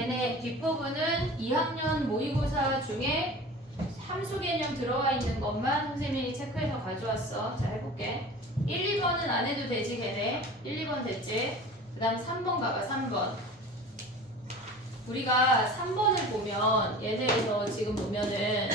걔네 뒷부분은 2학년 모의고사 중에 함수 개념 들어가 있는 것만 선생님이 체크해서 가져왔어. 자, 해볼게. 1, 2번은 안 해도 되지, 걔네. 1, 2번 됐지? 그 다음 3번 가봐, 3번. 우리가 3번을 보면, 얘네에서 지금 보면은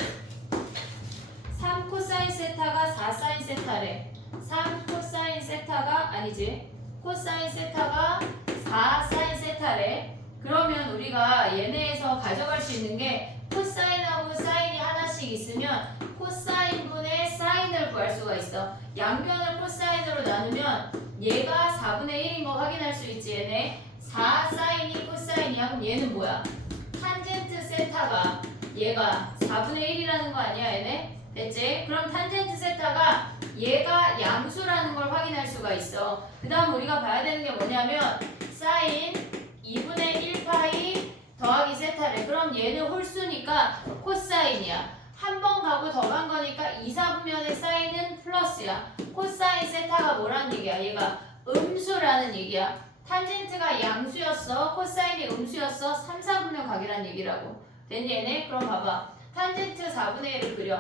3 코사인 세타가 4 사인 세타래. 3 코사인 세타가, 아니지. 코사인 세타가 4 사인 세타래. 그러면 우리가 얘네에서 가져갈 수 있는 게 코사인하고 사인이 하나씩 있으면 코사인분의 사인을 구할 수가 있어. 양변을 코사인으로 나누면 얘가 4분의 1인 거 확인할 수 있지. 얘네 4 사인이 코사인이야. 그럼 얘는 뭐야? 탄젠트 세타가 얘가 4분의 1이라는 거 아니야, 얘네? 됐지? 그럼 탄젠트 세타가 얘가 양수라는 걸 확인할 수가 있어. 그 다음 우리가 봐야 되는 게 뭐냐면 사인 2분의 1파이 더하기 세타래. 그럼 얘는 홀수니까 코사인이야. 한 번 가고 더 간 거니까 2, 4분면의 사인은 플러스야. 코사인 세타가 뭐라는 얘기야? 얘가 음수라는 얘기야. 탄젠트가 양수였어. 코사인이 음수였어. 3, 4분면 각이란 얘기라고. 됐니 얘네? 그럼 봐봐. 탄젠트 4분의 1을 그려.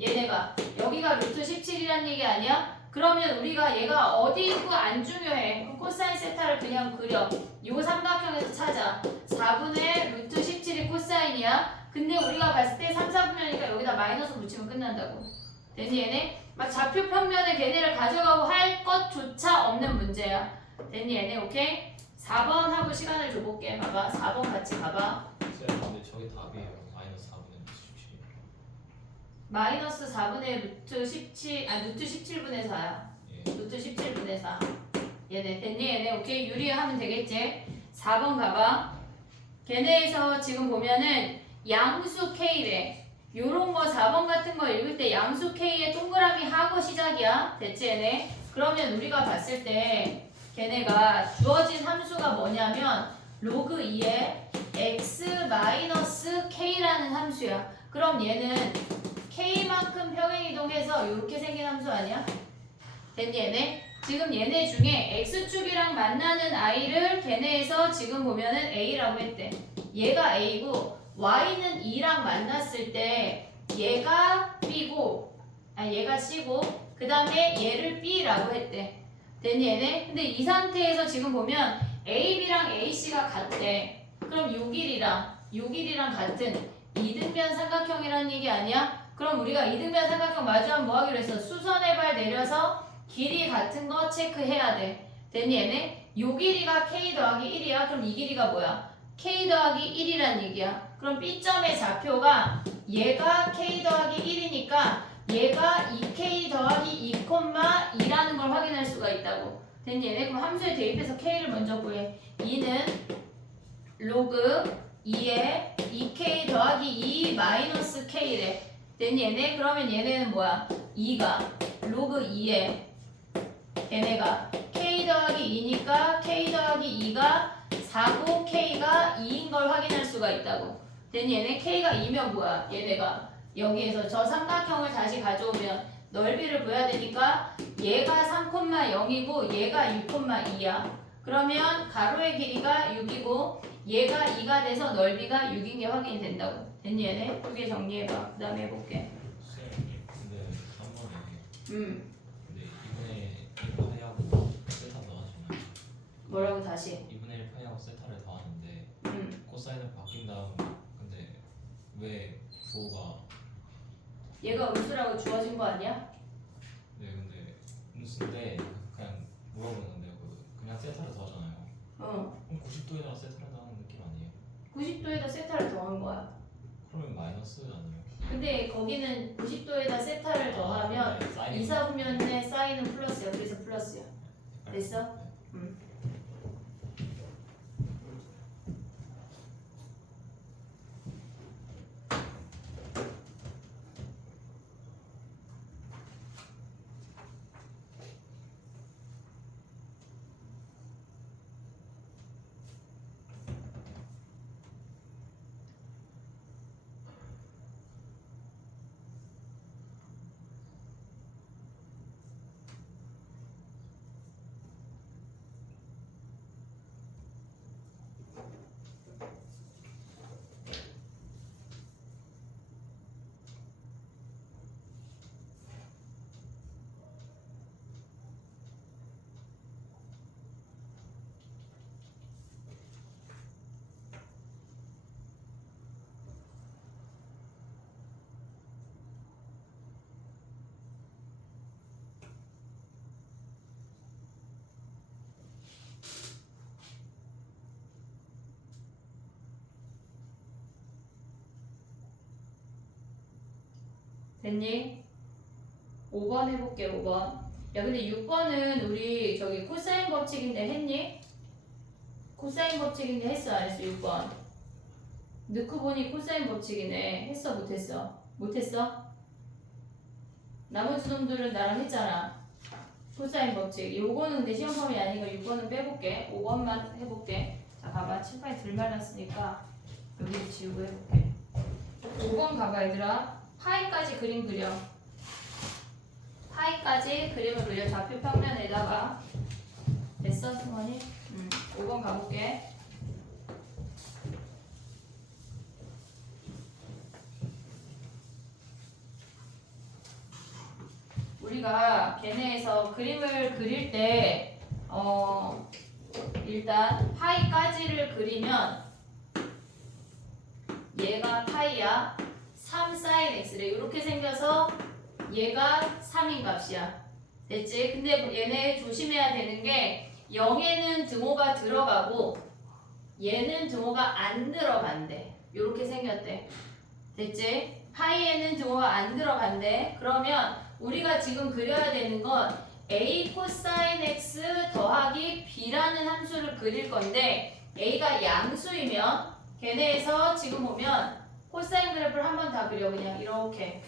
얘네가 여기가 루트 17이란 얘기 아니야? 그러면 우리가 얘가 어디 있고 안 중요해. 그럼 코사인 세타를 그냥 그려. 요 삼각형에서 찾아. 4분의 루트 17이 코사인이야. 근데 우리가 봤을 때 3, 4분면이니까 여기다 마이너스 붙이면 끝난다고. 됐니 얘네? 막 좌표 평면에 걔네를 가져가고 할 것조차 없는 문제야. 됐니 얘네? 오케이? 4번 하고 시간을 줘볼게. 봐봐. 4번 같이 가봐. 쌤, 근데 저게 답이에요. 마이너스 4분의 17. 마이너스 4분의 루트 17, 아 루트 17분의 4야. 예. 루트 17분의 4. 얘네 됐니 얘네? 오케이? 유리하면 되겠지? 4번 가봐. 걔네에서 지금 보면은 양수 K래. 요런 거 4번 같은 거 읽을 때 양수 K에 동그라미 하고 시작이야. 됐지 얘네? 그러면 우리가 봤을 때 걔네가 주어진 함수가 뭐냐면 로그 2에 x 마이너스 k라는 함수야. 그럼 얘는 k만큼 평행이동해서 이렇게 생긴 함수 아니야? 됐니 얘네? 지금 얘네 중에 x축이랑 만나는 i를 걔네에서 지금 보면은 a라고 했대. 얘가 a고 y는 2랑 만났을 때 얘가 b고 얘가 c고 그 다음에 얘를 b라고 했대. 됐니 얘네? 근데 이 상태에서 지금 보면 a, b랑 a, c가 같대. 그럼 요 길이랑 같은 이등변 삼각형이라는 얘기 아니야? 그럼 우리가 이등변 삼각형 마주하면 뭐 하기로 했어? 수선의 발 내려서 길이 같은 거 체크해야 돼. 됐니 얘네? 요 길이가 k 더하기 1이야. 그럼 이 길이가 뭐야? k 더하기 1이란 얘기야. 그럼 B점의 좌표가 얘가 k 더하기 1이니까 얘가 2k 더하기 2,2라는 걸 확인할 수가 있다고. 됐니 얘네? 그럼 함수에 대입해서 k를 먼저 구해. 2는 로그 2에 2k 더하기 2 마이너스 k래. 됐니 얘네? 그러면 얘네는 뭐야? 2가 로그 2에 걔네가 k 더하기 2니까 k 더하기 2가 4고 k가 2인 걸 확인할 수가 있다고. 됐니 얘네? k가 2면 뭐야? 얘네가 여기에서 저 삼각형을 다시 가져오면 넓이를 구해야 되니까 얘가 3,0이고 얘가 2,2야. 그러면 가로의 길이가 6이고 얘가 2가 돼서 넓이가 6인 게 확인이 된다고. 됐니 얘네? 두 개 정리해봐. 그 다음에 해볼게. 쌤, 근데 한 번에 근데 2분의 1 파이하고 세타 더하잖아요. 뭐라고 다시? 2분의 1 파이하고 세타를 더하는데 음. 코사인을 바뀐 다음 근데 왜 부호가 얘가 음수라고 주어진 거 아니야? 네 근데 음수인데 그냥 물어보는 건데요. 그냥 세타를 더하잖아요. 어. 그럼 90도에다가 세타를 더하는 느낌 아니에요? 90도에다 세타를 더한 거야. 그러면 마이너스 아니에요? 근데 거기는 90도에다 세타를 더하면 네, 사인이 2, 4분면의 사인은 플러스야. 그래서 플러스야. 됐어? 네. 응. 됐니? 5번 해볼게. 5번. 야 근데 6번은 우리 저기 코사인 법칙인데 했니? 코사인 법칙인데 했어 안 했어? 6번 넣고 보니 코사인 법칙이네. 했어 못했어? 못했어? 나머지 놈들은 나랑 했잖아. 코사인 법칙. 요거는 근데 시험범위 아니니까 6번은 빼볼게. 5번만 해볼게. 자 봐봐. 칠판이 덜 말랐으니까 여기를 지우고 해볼게. 5번 가봐 얘들아. 파이까지 그림 그려. 파이까지 그림을 그려. 좌표 평면에다가. 됐어 승원이? 5번 가볼게. 우리가 걔네에서 그림을 그릴 때 일단 파이까지를 그리면 얘가 파이야. 3 sin x래. 이렇게 생겨서 얘가 3인 값이야. 됐지? 근데 얘네 조심해야 되는 게 0에는 등호가 들어가고 얘는 등호가 안 들어간대. 이렇게 생겼대. 됐지? 파이에는 등호가 안 들어간대. 그러면 우리가 지금 그려야 되는 건 a 코사인 x 더하기 b라는 함수를 그릴 건데 a가 양수이면 걔네에서 지금 보면 코사인 그래프를 한 번 다 그려. 그냥 이렇게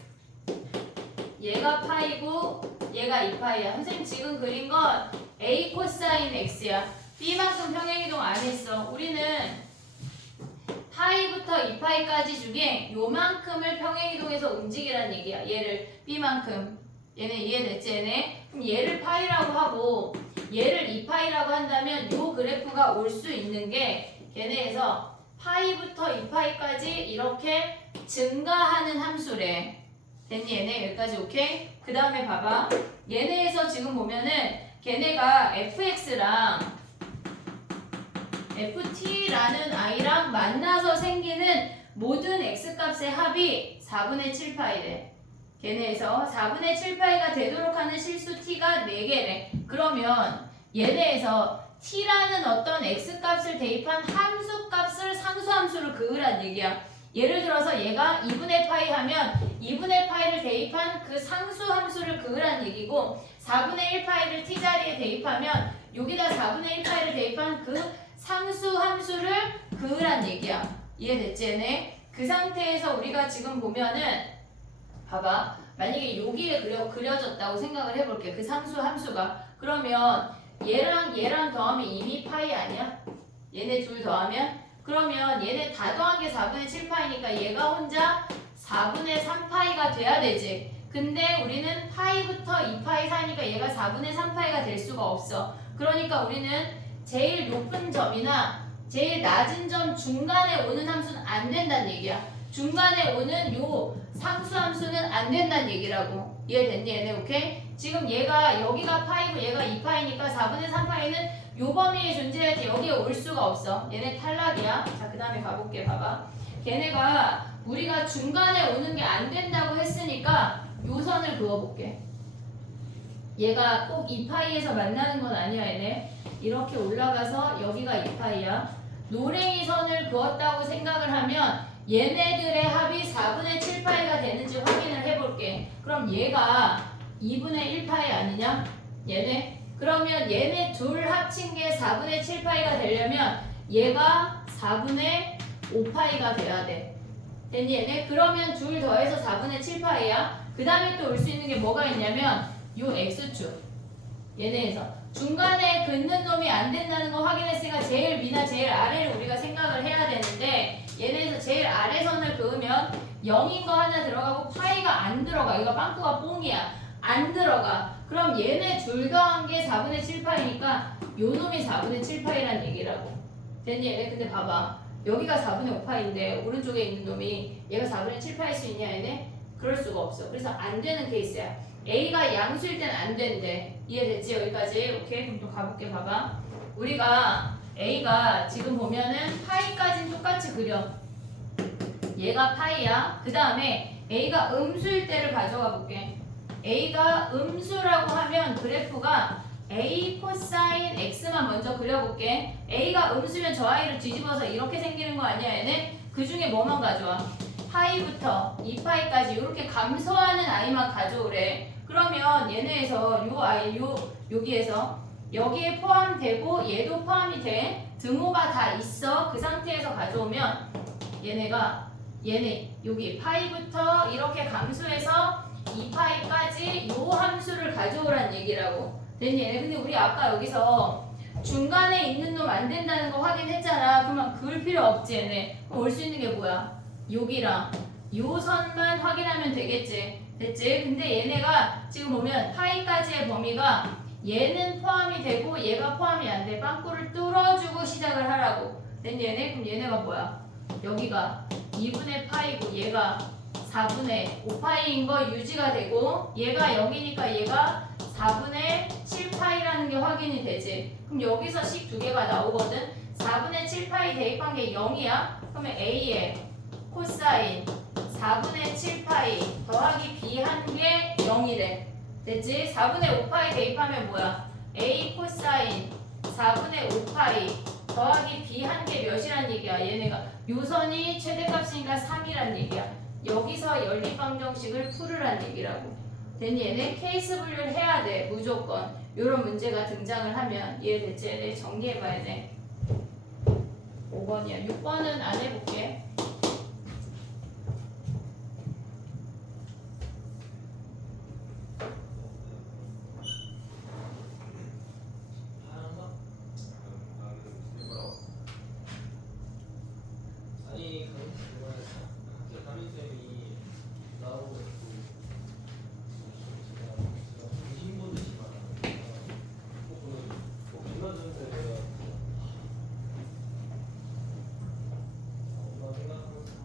얘가 파이고 얘가 2파이야. 선생님 지금 그린 건 a 코사인 x야. b만큼 평행이동 안 했어. 우리는 파이부터 2파이까지 중에 요만큼을 평행이동해서 움직이라는 얘기야. 얘를 b만큼. 얘네 이해됐지 얘네? 그럼 얘를 파이라고 하고 얘를 2파이라고 한다면 요 그래프가 올 수 있는 게 걔네에서 파이부터 2파이까지 이렇게 증가하는 함수래. 됐니 얘네? 여기까지 오케이? 그 다음에 봐봐. 얘네에서 지금 보면은 걔네가 fx랑 ft라는 i랑 만나서 생기는 모든 x값의 합이 4분의 7파이래. 걔네에서 4분의 7파이가 되도록 하는 실수 t가 4개래. 그러면 얘네에서 t라는 어떤 x값을 대입한 함수값을 상수함수로 그으란 얘기야. 예를 들어서 얘가 2분의 파이 하면 2분의 파이를 대입한 그 상수함수를 그으란 얘기고 4분의 1파이를 t자리에 대입하면 여기다 4분의 1파이를 대입한 그 상수함수를 그으란 얘기야. 이해됐지 얘네? 그 상태에서 우리가 지금 보면은 봐봐. 만약에 여기에 그려졌다고 생각을 해볼게. 그 상수 함수가. 그러면 얘랑 더하면 이미 파이 아니야? 얘네 둘 더하면? 그러면 얘네 다 더한 게 4분의 7파이니까 얘가 혼자 4분의 3파이가 돼야 되지. 근데 우리는 파이부터 2파이 사이니까 얘가 4분의 3파이가 될 수가 없어. 그러니까 우리는 제일 높은 점이나 제일 낮은 점 중간에 오는 함수는 안 된다는 얘기야. 중간에 오는 요 상수함수는 안 된다는 얘기라고. 이해됐니 얘네? 오케이? 지금 얘가 여기가 파이고 얘가 2파이니까 4분의 3파이는 요 범위에 존재해야지 여기에 올 수가 없어. 얘네 탈락이야. 자, 그 다음에 가볼게. 봐봐. 걔네가 우리가 중간에 오는 게 안 된다고 했으니까 요 선을 그어볼게. 얘가 꼭 2파이에서 만나는 건 아니야 얘네. 이렇게 올라가서 여기가 2파이야. 노랭이 선을 그었다고 생각을 하면 얘네들의 합이 4분의 7파이가 되는지 확인을 해볼게. 그럼 얘가 2분의 1파이 아니냐? 얘네? 그러면 얘네 둘 합친 게 4분의 7파이가 되려면 얘가 4분의 5파이가 돼야 돼. 됐니 얘네? 그러면 둘 더해서 4분의 7파이야. 그 다음에 또 올 수 있는 게 뭐가 있냐면 요 x축. 얘네에서 중간에 긋는 놈이 안 된다는 거 확인했으니까 제일 위나 제일 아래를 우리가 생각을 해야 되는데 얘네에서 제일 아래 선을 그으면 0인 거 하나 들어가고 파이가 안 들어가. 이거 빵꾸가 뽕이야. 안 들어가. 그럼 얘네 둘 더한 게 4분의 7파이니까 요 놈이 4분의 7파이란 얘기라고. 됐니 얘네? 근데 봐봐. 여기가 4분의 5파인데 오른쪽에 있는 놈이 얘가 4분의 7파일 수 있냐 얘네? 그럴 수가 없어. 그래서 안 되는 케이스야. A가 양수일 땐 안 된대. 이해됐지? 여기까지? 오케이? 그럼 또 가볼게. 봐봐. 우리가 A가 지금 보면은 파이까지는 똑같이 그려. 얘가 파이야. 그 다음에 A가 음수일 때를 가져가 볼게. A가 음수라고 하면 그래프가 A 코사인 X만 먼저 그려볼게. A가 음수면 저 아이를 뒤집어서 이렇게 생기는 거 아니야 얘네? 그 중에 뭐만 가져와? 파이부터 2파이까지 이렇게 감소하는 아이만 가져오래. 그러면 얘네에서 요 아이 여기에서 여기에 포함되고 얘도 포함이 돼. 등호가 다 있어. 그 상태에서 가져오면 얘네 여기 파이부터 이렇게 감소해서 2파이까지 요 함수를 가져오란 얘기라고. 됐니? 얘네 근데 우리 아까 여기서 중간에 있는 놈 안 된다는 거 확인했잖아. 그러면 그을 필요 없지 얘네. 그럼 올 수 있는 게 뭐야? 여기랑 요 선만 확인하면 되겠지. 됐지? 근데 얘네가 지금 보면 파이까지의 범위가 얘는 포함이 되고 얘가 포함이 안 돼. 빵꾸를 뚫어주고 시작을 하라고. 됐니 얘네? 그럼 얘네가 뭐야? 여기가 2분의 파이고 얘가 4분의 5파이인 거 유지가 되고 얘가 0이니까 얘가 4분의 7파이라는 게 확인이 되지. 그럼 여기서 식 두 개가 나오거든. 4분의 7파이 대입한 게 0이야. 그러면 A의 코사인 4분의 7파이 더하기 B 한 게 0이래. 됐지? 4분의 5파이 대입하면 뭐야? A 코사인 4분의 5파이 더하기 B 한 게 몇이란 얘기야? 얘네가 요선이 최대값이니까 3이란 얘기야. 여기서 연립방정식을 풀으란 얘기라고. 됐니? 얘네 케이스 분류를 해야 돼. 무조건. 요런 문제가 등장을 하면 이해됐지? 얘네 정리해봐야 돼. 5번이야. 6번은 안 해볼게. 아니 그 담임쌤이 나오고 중심 보듯이 말하는 꼭 불러주는데 내가 엄마 생각하면서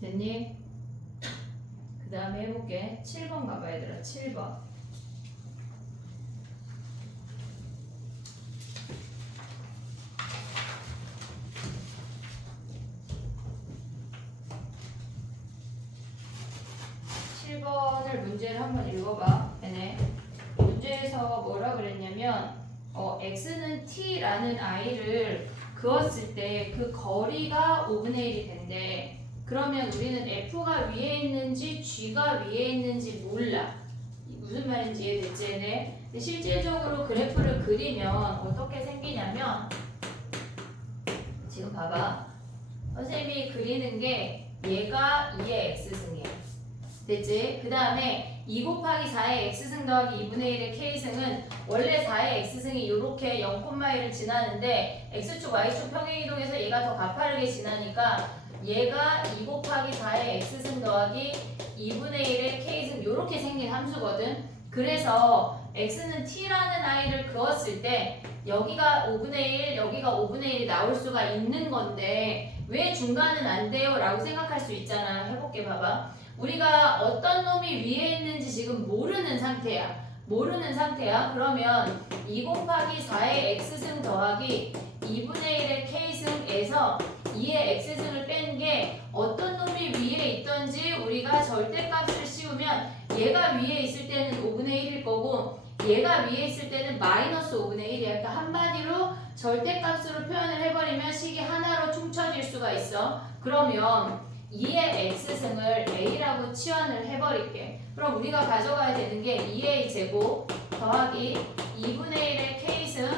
됐니? 그 다음에 해볼게. 7번 가봐 얘들아. 7번. 문제를 한번 읽어봐. 얘네 문제에서 뭐라 그랬냐면 x는 t라는 i를 그었을 때 그 거리가 5분의 1이 된대. 그러면 우리는 f가 위에 있는지 g가 위에 있는지 몰라. 무슨 말인지 이해됐지? 얘네? 근데 실질적으로 그래프를 그리면 어떻게 생기냐면 지금 봐봐. 선생님이 그리는 게 얘가 2의 x승이야. 됐지? 그 다음에 2 곱하기 4의 x승 더하기 2분의 1의 k승은 원래 4의 x승이 이렇게 0,1을 지나는데 x축 y축 평행이동해서 얘가 더 가파르게 지나니까 얘가 2 곱하기 4의 x승 더하기 2분의 1의 k승 이렇게 생긴 함수거든. 그래서 x는 t라는 아이를 그었을 때 여기가 5분의 1, 여기가 5분의 1이 나올 수가 있는 건데 왜 중간은 안 돼요? 라고 생각할 수 있잖아. 해볼게 봐봐. 우리가 어떤 놈이 위에 있는지 지금 모르는 상태야. 그러면 2 곱하기 4의 x승 더하기 2분의 1의 k승에서 2의 x승을 뺀 게 어떤 놈이 위에 있던지 우리가 절대값을 씌우면 얘가 위에 있을 때는 5분의 1일 거고 얘가 위에 있을 때는 마이너스 5분의 1이야. 그러니까 한마디로 절대값으로 표현을 해버리면 식이 하나로 퉁쳐질 수가 있어. 그러면 2의 x승을 a라고 치환을 해버릴게. 그럼 우리가 가져가야 되는 게 2a 제곱 더하기 2분의 1의 k승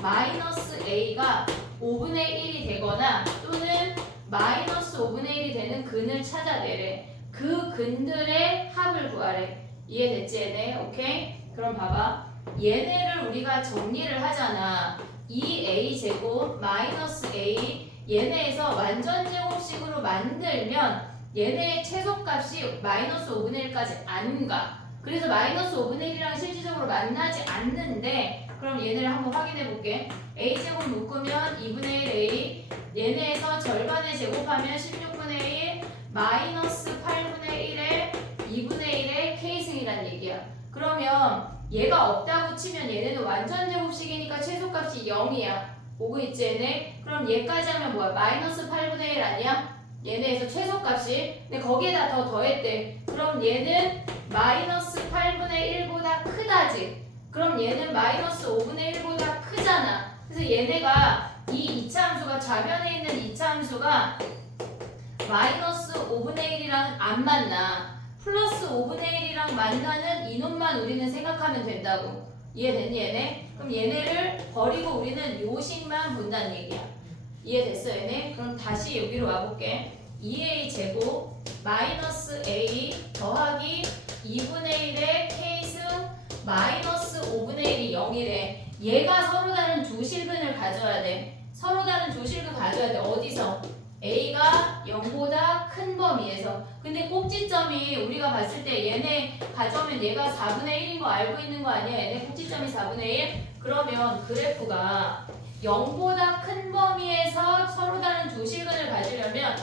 마이너스 a가 5분의 1이 되거나 또는 마이너스 5분의 1이 되는 근을 찾아내래. 그 근들의 합을 구하래. 이해됐지 얘네? 오케이? 그럼 봐봐. 얘네를 우리가 정리를 하잖아. 2a 제곱 마이너스 a 얘네에서 완전제곱식으로 만들면 얘네의 최소값이 마이너스 5분의 1까지 안 가. 그래서 마이너스 5분의 1이랑 실질적으로 만나지 않는데 그럼 얘네를 한번 확인해 볼게. a제곱 묶으면 2분의 1 a 얘네에서 절반을 제곱하면 16분의 1 마이너스 8분의 1에 2분의 1의 k승이란 얘기야. 그러면 얘가 없다고 치면 얘네는 완전 제곱식이니까 최소값이 0이야. 오고 있지 얘네? 그럼 얘까지 하면 뭐야? 마이너스 8분의 1 아니야? 얘네에서 최소값이. 근데 거기에다 더 더했대. 그럼 얘는 마이너스 8분의 1보다 크다지. 그럼 얘는 마이너스 5분의 1보다 크잖아. 그래서 얘네가 이 2차 함수가 좌변에 있는 2차 함수가 마이너스 5분의 1이랑 안 만나. 플러스 5분의 1이랑 만나는 이놈만 우리는 생각하면 된다고. 이해됐니 얘네? 그럼 얘네를 버리고 우리는 요식만 본다는 얘기야. 이해됐어 얘네? 그럼 다시 여기로 와볼게. 2a 제곱 마이너스 a 더하기 2분의 1의 k승 마이너스 5분의 1이 0이래. 얘가 서로 다른 두 실근을 가져야 돼. 서로 다른 두 실근 가져야 돼. 어디서? a가 0보다 큰 범위에서. 근데 꼭지점이 우리가 봤을 때 얘네 가져오면 얘가 4분의 1인 거 알고 있는 거 아니야? 얘네 꼭지점이 4분의 1? 그러면 그래프가 0보다 큰 범위에서 서로 다른 두 실근을 가지려면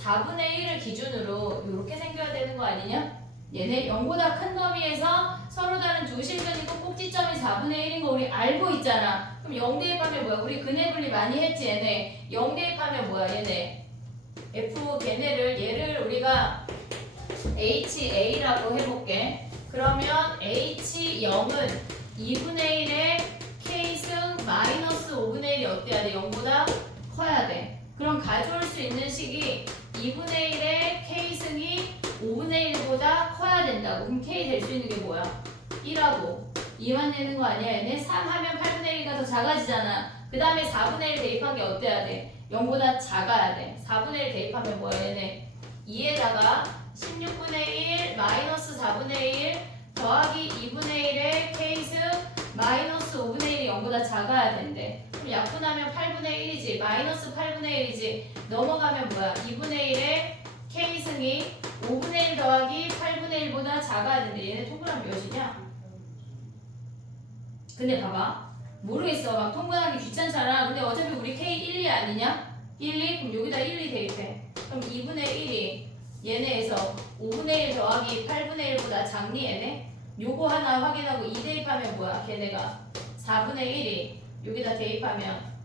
4분의 1을 기준으로 이렇게 생겨야 되는 거 아니냐? 얘네 0보다 큰 범위에서 서로 다른 두 실근이고 꼭지점이 4분의 1인 거 우리 알고 있잖아. 그럼 0 대입하면 뭐야? 우리 근해 분리 많이 했지 얘네. 0 대입하면 뭐야 얘네? f 걔네를 얘를 우리가 HA라고 해볼게. 그러면 H0은 2분의 1의 K승 마이너스 5분의 1이 어때야 돼? 0보다 커야 돼. 그럼 가져올 수 있는 식이 2분의 1의 K승이 5분의 1보다 커야 된다고. 그럼 K 될 수 있는 게 뭐야? 1하고 2만 되는 거 아니야? 얘네 3 하면 8분의 1가 더 작아지잖아. 그 다음에 4분의 1 대입한 게 어때야 돼? 0보다 작아야 돼. 4분의 1 대입하면 뭐야 얘네? 2에다가 16분의 1 마이너스 4분의 1 더하기 2분의 1의 K승 마이너스 5분의 1이 0보다 작아야 된대. 그럼 약분하면 8분의 1이지. 마이너스 8분의 1이지. 넘어가면 뭐야? 2분의 1의 K승이 5분의 1 더하기 8분의 1보다 작아야 된대. 얘네 통분하면 몇이냐? 근데 봐봐. 모르겠어. 막 통분하기 귀찮잖아. 근데 어차피 우리 K 1, 2 아니냐? 1, 2? 그럼 여기다 1, 2 대입해. 그럼 2분의 1이 얘네에서 5분의 1 더하기 8분의 1보다 작니 얘네? 요거 하나 확인하고 2 대입하면 뭐야? 걔네가 4분의 1이 여기다 대입하면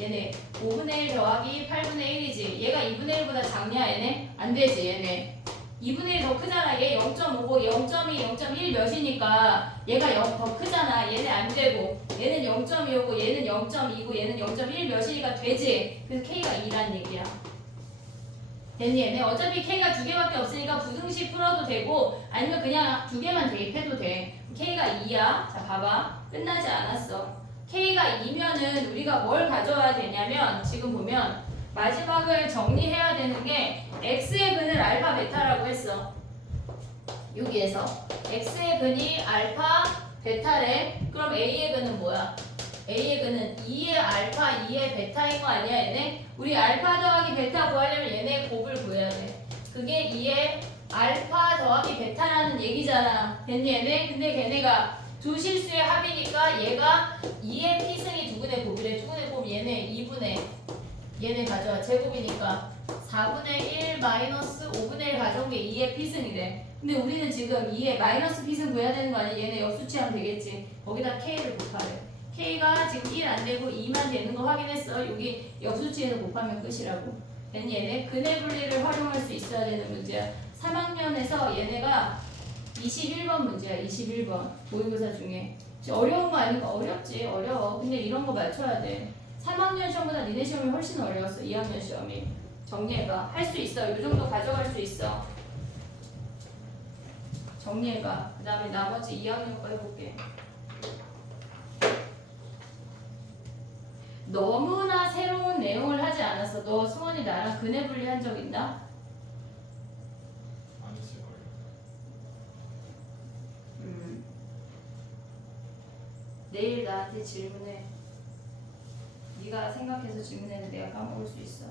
얘네 5분의 1 더하기 8분의 1이지. 얘가 2분의 1보다 작냐 얘네? 안 되지 얘네. 2분의 1 더 크잖아. 얘 0.5고 0.2, 0.1 몇이니까 얘가 0 더 크잖아. 얘는 안 되고 얘는 0.2고 얘는 0.2고 얘는 0.1 몇이니까 되지. 그래서 K가 2란 얘기야. 됐니 얘네? 어차피 K가 두 개밖에 없으니까 부등식 풀어도 되고 아니면 그냥 두 개만 대입해도 돼. K가 2야. 자 봐봐. 끝나지 않았어. K가 2면은 우리가 뭘 가져와야 되냐면 지금 보면 마지막을 정리해야 되는 게 X의 근을 알파 베타라고 했어. 여기에서 X의 근이 알파 베타래. 그럼 A의 근은 뭐야? A의 근은 2의 알파 2의 베타인 거 아니야 얘네? 우리 알파 더하기 베타 구하려면 얘네 곱을 구해야 돼. 그게 2의 알파 더하기 베타라는 얘기잖아. 됐니 얘네? 근데 걔네가 두 실수의 합이니까 얘가 2의 피승이 두근의 곱이래. 두근의 곱 얘네 2분의 얘네 가져와. 제곱이니까 4분의 1 마이너스 5분의 1 가져온 게 2의 피승이래. 근데 우리는 지금 2의 마이너스 피승 구해야 되는 거 아니야? 얘네 역수치하면 되겠지. 거기다 K를 곱하래. K가 지금 1 안 되고 2만 되는 거 확인했어. 여기 역수치에서 곱하면 끝이라고. 됐니 얘네? 근의 분리를 활용할 수 있어야 되는 문제야. 3학년에서 얘네가 21번 문제야. 21번 모의고사 중에. 어려운 거 아닌가? 어렵지. 어려워. 근데 이런 거 맞춰야 돼. 3학년 시험보다 니네 시험이 훨씬 어려웠어. 2학년 시험이. 정리해봐. 할 수 있어. 이 정도 가져갈 수 있어. 정리해봐. 그 다음에 나머지 2학년 거 해볼게. 너무나 새로운 내용을 하지 않았어. 너 승원이 나랑 근해 분리한 적 있나? 안 있을걸요. 내일 나한테 질문해. 네가 생각해서 질문해도 내가 까먹을 수 있어.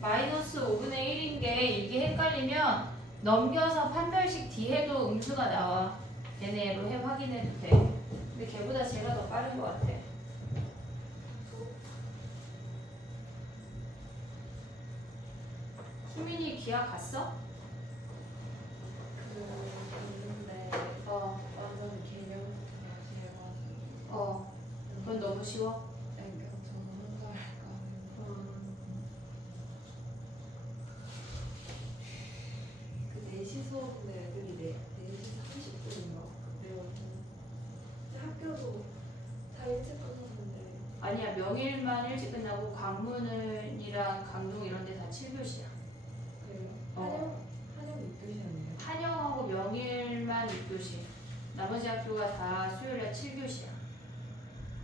마이너스 5분의 1인 게 이게 헷갈리면 넘겨서 판별식 뒤에도 음수가 나와. 얘네로 해 확인해도 돼. 근데 걔보다 제가 더 빠른 것 같아. 수민이 기아 갔어? 근데 완전 개념 다시 해가지고 그건 너무 쉬워. 그냥 저는 혼자 할까 그 4시 수업인데 애들이 4시 30분인가 그때거든. 학교도 다 일찍 끝났는데 아니야, 명일만 일찍 끝나고 강문이랑 강동 이런 데 다 7교시야. 그래요? 한영 6교시였네요. 한영하고 명일만 6교시. 나머지 학교가 다 수요일에 7교시야.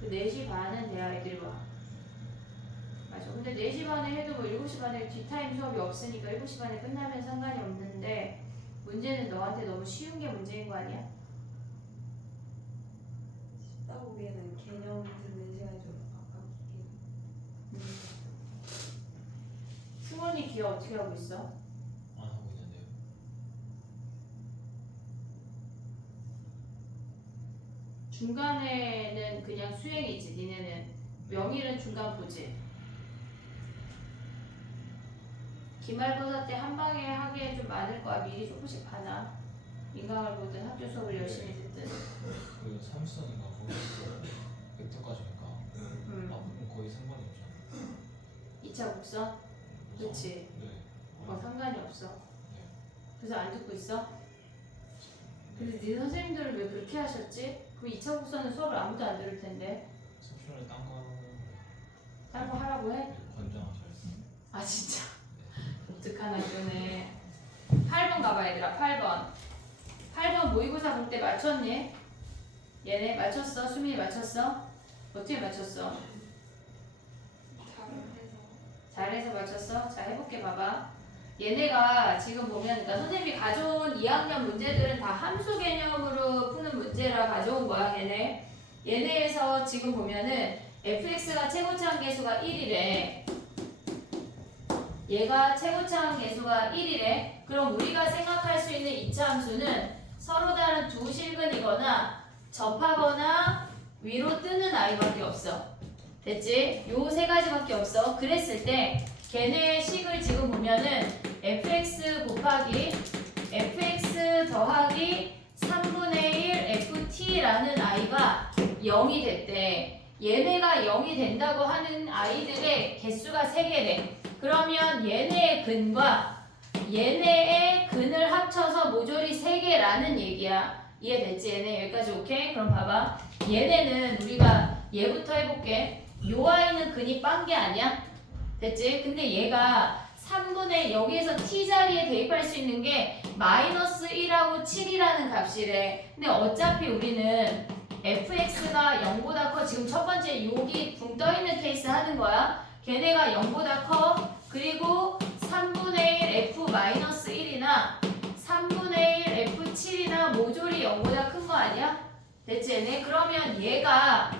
그 4시 반은 돼야 애들이 와. 맞아. 근데 4시 반에 해도 뭐 7시 반에 뒷타임 수업이 없으니까 7시 반에 끝나면 상관이 없는데 문제는 너한테 너무 쉬운 게 문제인 거 아니야? 쉽다 보기에는 개념 듣는 시간이 좀 아깝긴. 승원이 기억 어떻게 하고 있어? 안 하고 있는데요. 중간에는 그냥 수행이지. 니네는 명일은 중간 보지. 기말고사 때 한 방에 하기엔 좀 많을 거야. 미리 조금씩 봐놔. 인강을 보든 학교 수업을 열심히 듣든. 그 삼수니까 거기서 벡터까지니까 음. 앞부분 거의 상관이 없잖아. 2차 국선? 그렇지. 네. 상관이 없어. 네. 그래서 안 듣고 있어? 근데 네 선생님들은 왜 그렇게 하셨지? 그 2차 곡선은 수업을 아무도 안 들을 텐데. 섭션을 딴거 하는 다른 거 하라고 해? 권장하셨어요. 아 진짜 독특한 학교네. 8번 가봐 얘들아. 8번 모의고사 볼 때 맞췄니? 얘네 맞췄어? 수민이 맞췄어? 어떻게 맞췄어? 잘해서 맞췄어? 자 해볼게 봐봐. 얘네가 지금 보면 그러니까 선생님이 가져온 2학년 문제들은 다 함수 개념으로 푸는 문제라 가져온 거야 얘네. 얘네에서 지금 보면은 fx가 최고차항 계수가 1이래. 얘가 최고차항 계수가 1이래. 그럼 우리가 생각할 수 있는 이차 함수는 서로 다른 두 실근이거나 접하거나 위로 뜨는 아이밖에 없어. 됐지? 요 세 가지밖에 없어. 그랬을 때 걔네의 식을 지금 보면은 fx 곱하기 fx 더하기 3분의 1 ft라는 아이가 0이 됐대. 얘네가 0이 된다고 하는 아이들의 개수가 3개래. 그러면 얘네의 근과 얘네의 근을 합쳐서 모조리 3개라는 얘기야. 이해됐지? 얘네 여기까지 오케이? 그럼 봐봐. 얘네는 우리가 얘부터 해볼게. 요 아이는 근이 빤 게 아니야? 됐지? 근데 얘가 3분의 여기에서 t 자리에 대입할 수 있는 게 마이너스 1하고 7이라는 값이래. 근데 어차피 우리는 fx가 0보다 커. 지금 첫 번째 여기 붕 떠있는 케이스 하는 거야. 걔네가 0보다 커. 그리고 3분의 1 f 마이너스 1이나 3분의 1 f7이나 모조리 0보다 큰 거 아니야? 됐지 얘네? 그러면 얘가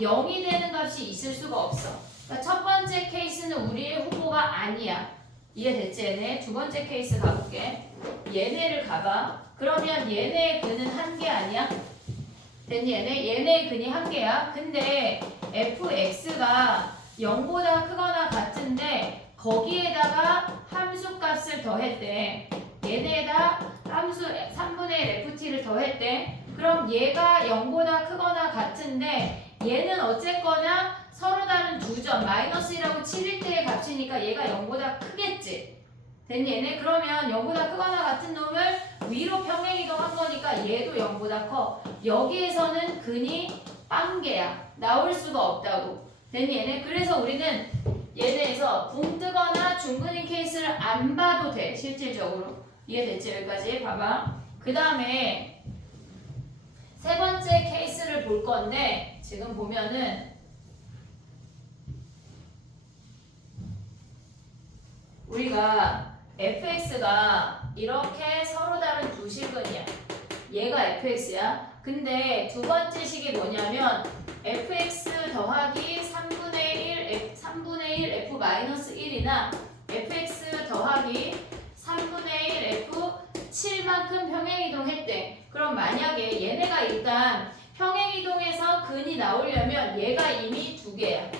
0이 되는 값이 있을 수가 없어. 그러니까 첫 번째 케이스는 우리의 후보가 아니야. 이해됐지 얘네? 두 번째 케이스 가볼게. 얘네를 가봐. 그러면 얘네의 근은 한 개 아니야? 됐니 얘네? 얘네의 근이 한 개야. 근데 fx가 0보다 크거나 같은데 거기에다가 함수 값을 더했대. 얘네에다 함수 3분의 1 ft를 더했대. 그럼 얘가 0보다 크거나 같은데 얘는 어쨌거나 서로 다른 두 점 마이너스 1하고 7일 때의 값이니까 얘가 0보다 크겠지. 됐니 얘네? 그러면 0보다 크거나 같은 놈을 위로 평행이동한 거니까 얘도 0보다 커. 여기에서는 근이 빵개야. 나올 수가 없다고. 됐니 얘네? 그래서 우리는 얘네에서 붕 뜨거나 중근인 케이스를 안 봐도 돼. 실질적으로. 이해됐지? 여기까지 봐봐. 그 다음에 세 번째 케이스를 볼 건데 지금 보면은 우리가 fx가 이렇게 서로 다른 두 실근이야. 얘가 fx야. 근데 두 번째 식이 뭐냐면 fx 더하기 3분의 1 f 마이너스 1이나 fx 더하기 3분의 1 f 7만큼 평행이동했대. 그럼 만약에 얘네가 일단 평행이동해서 근이 나오려면 얘가 이미 두 개야.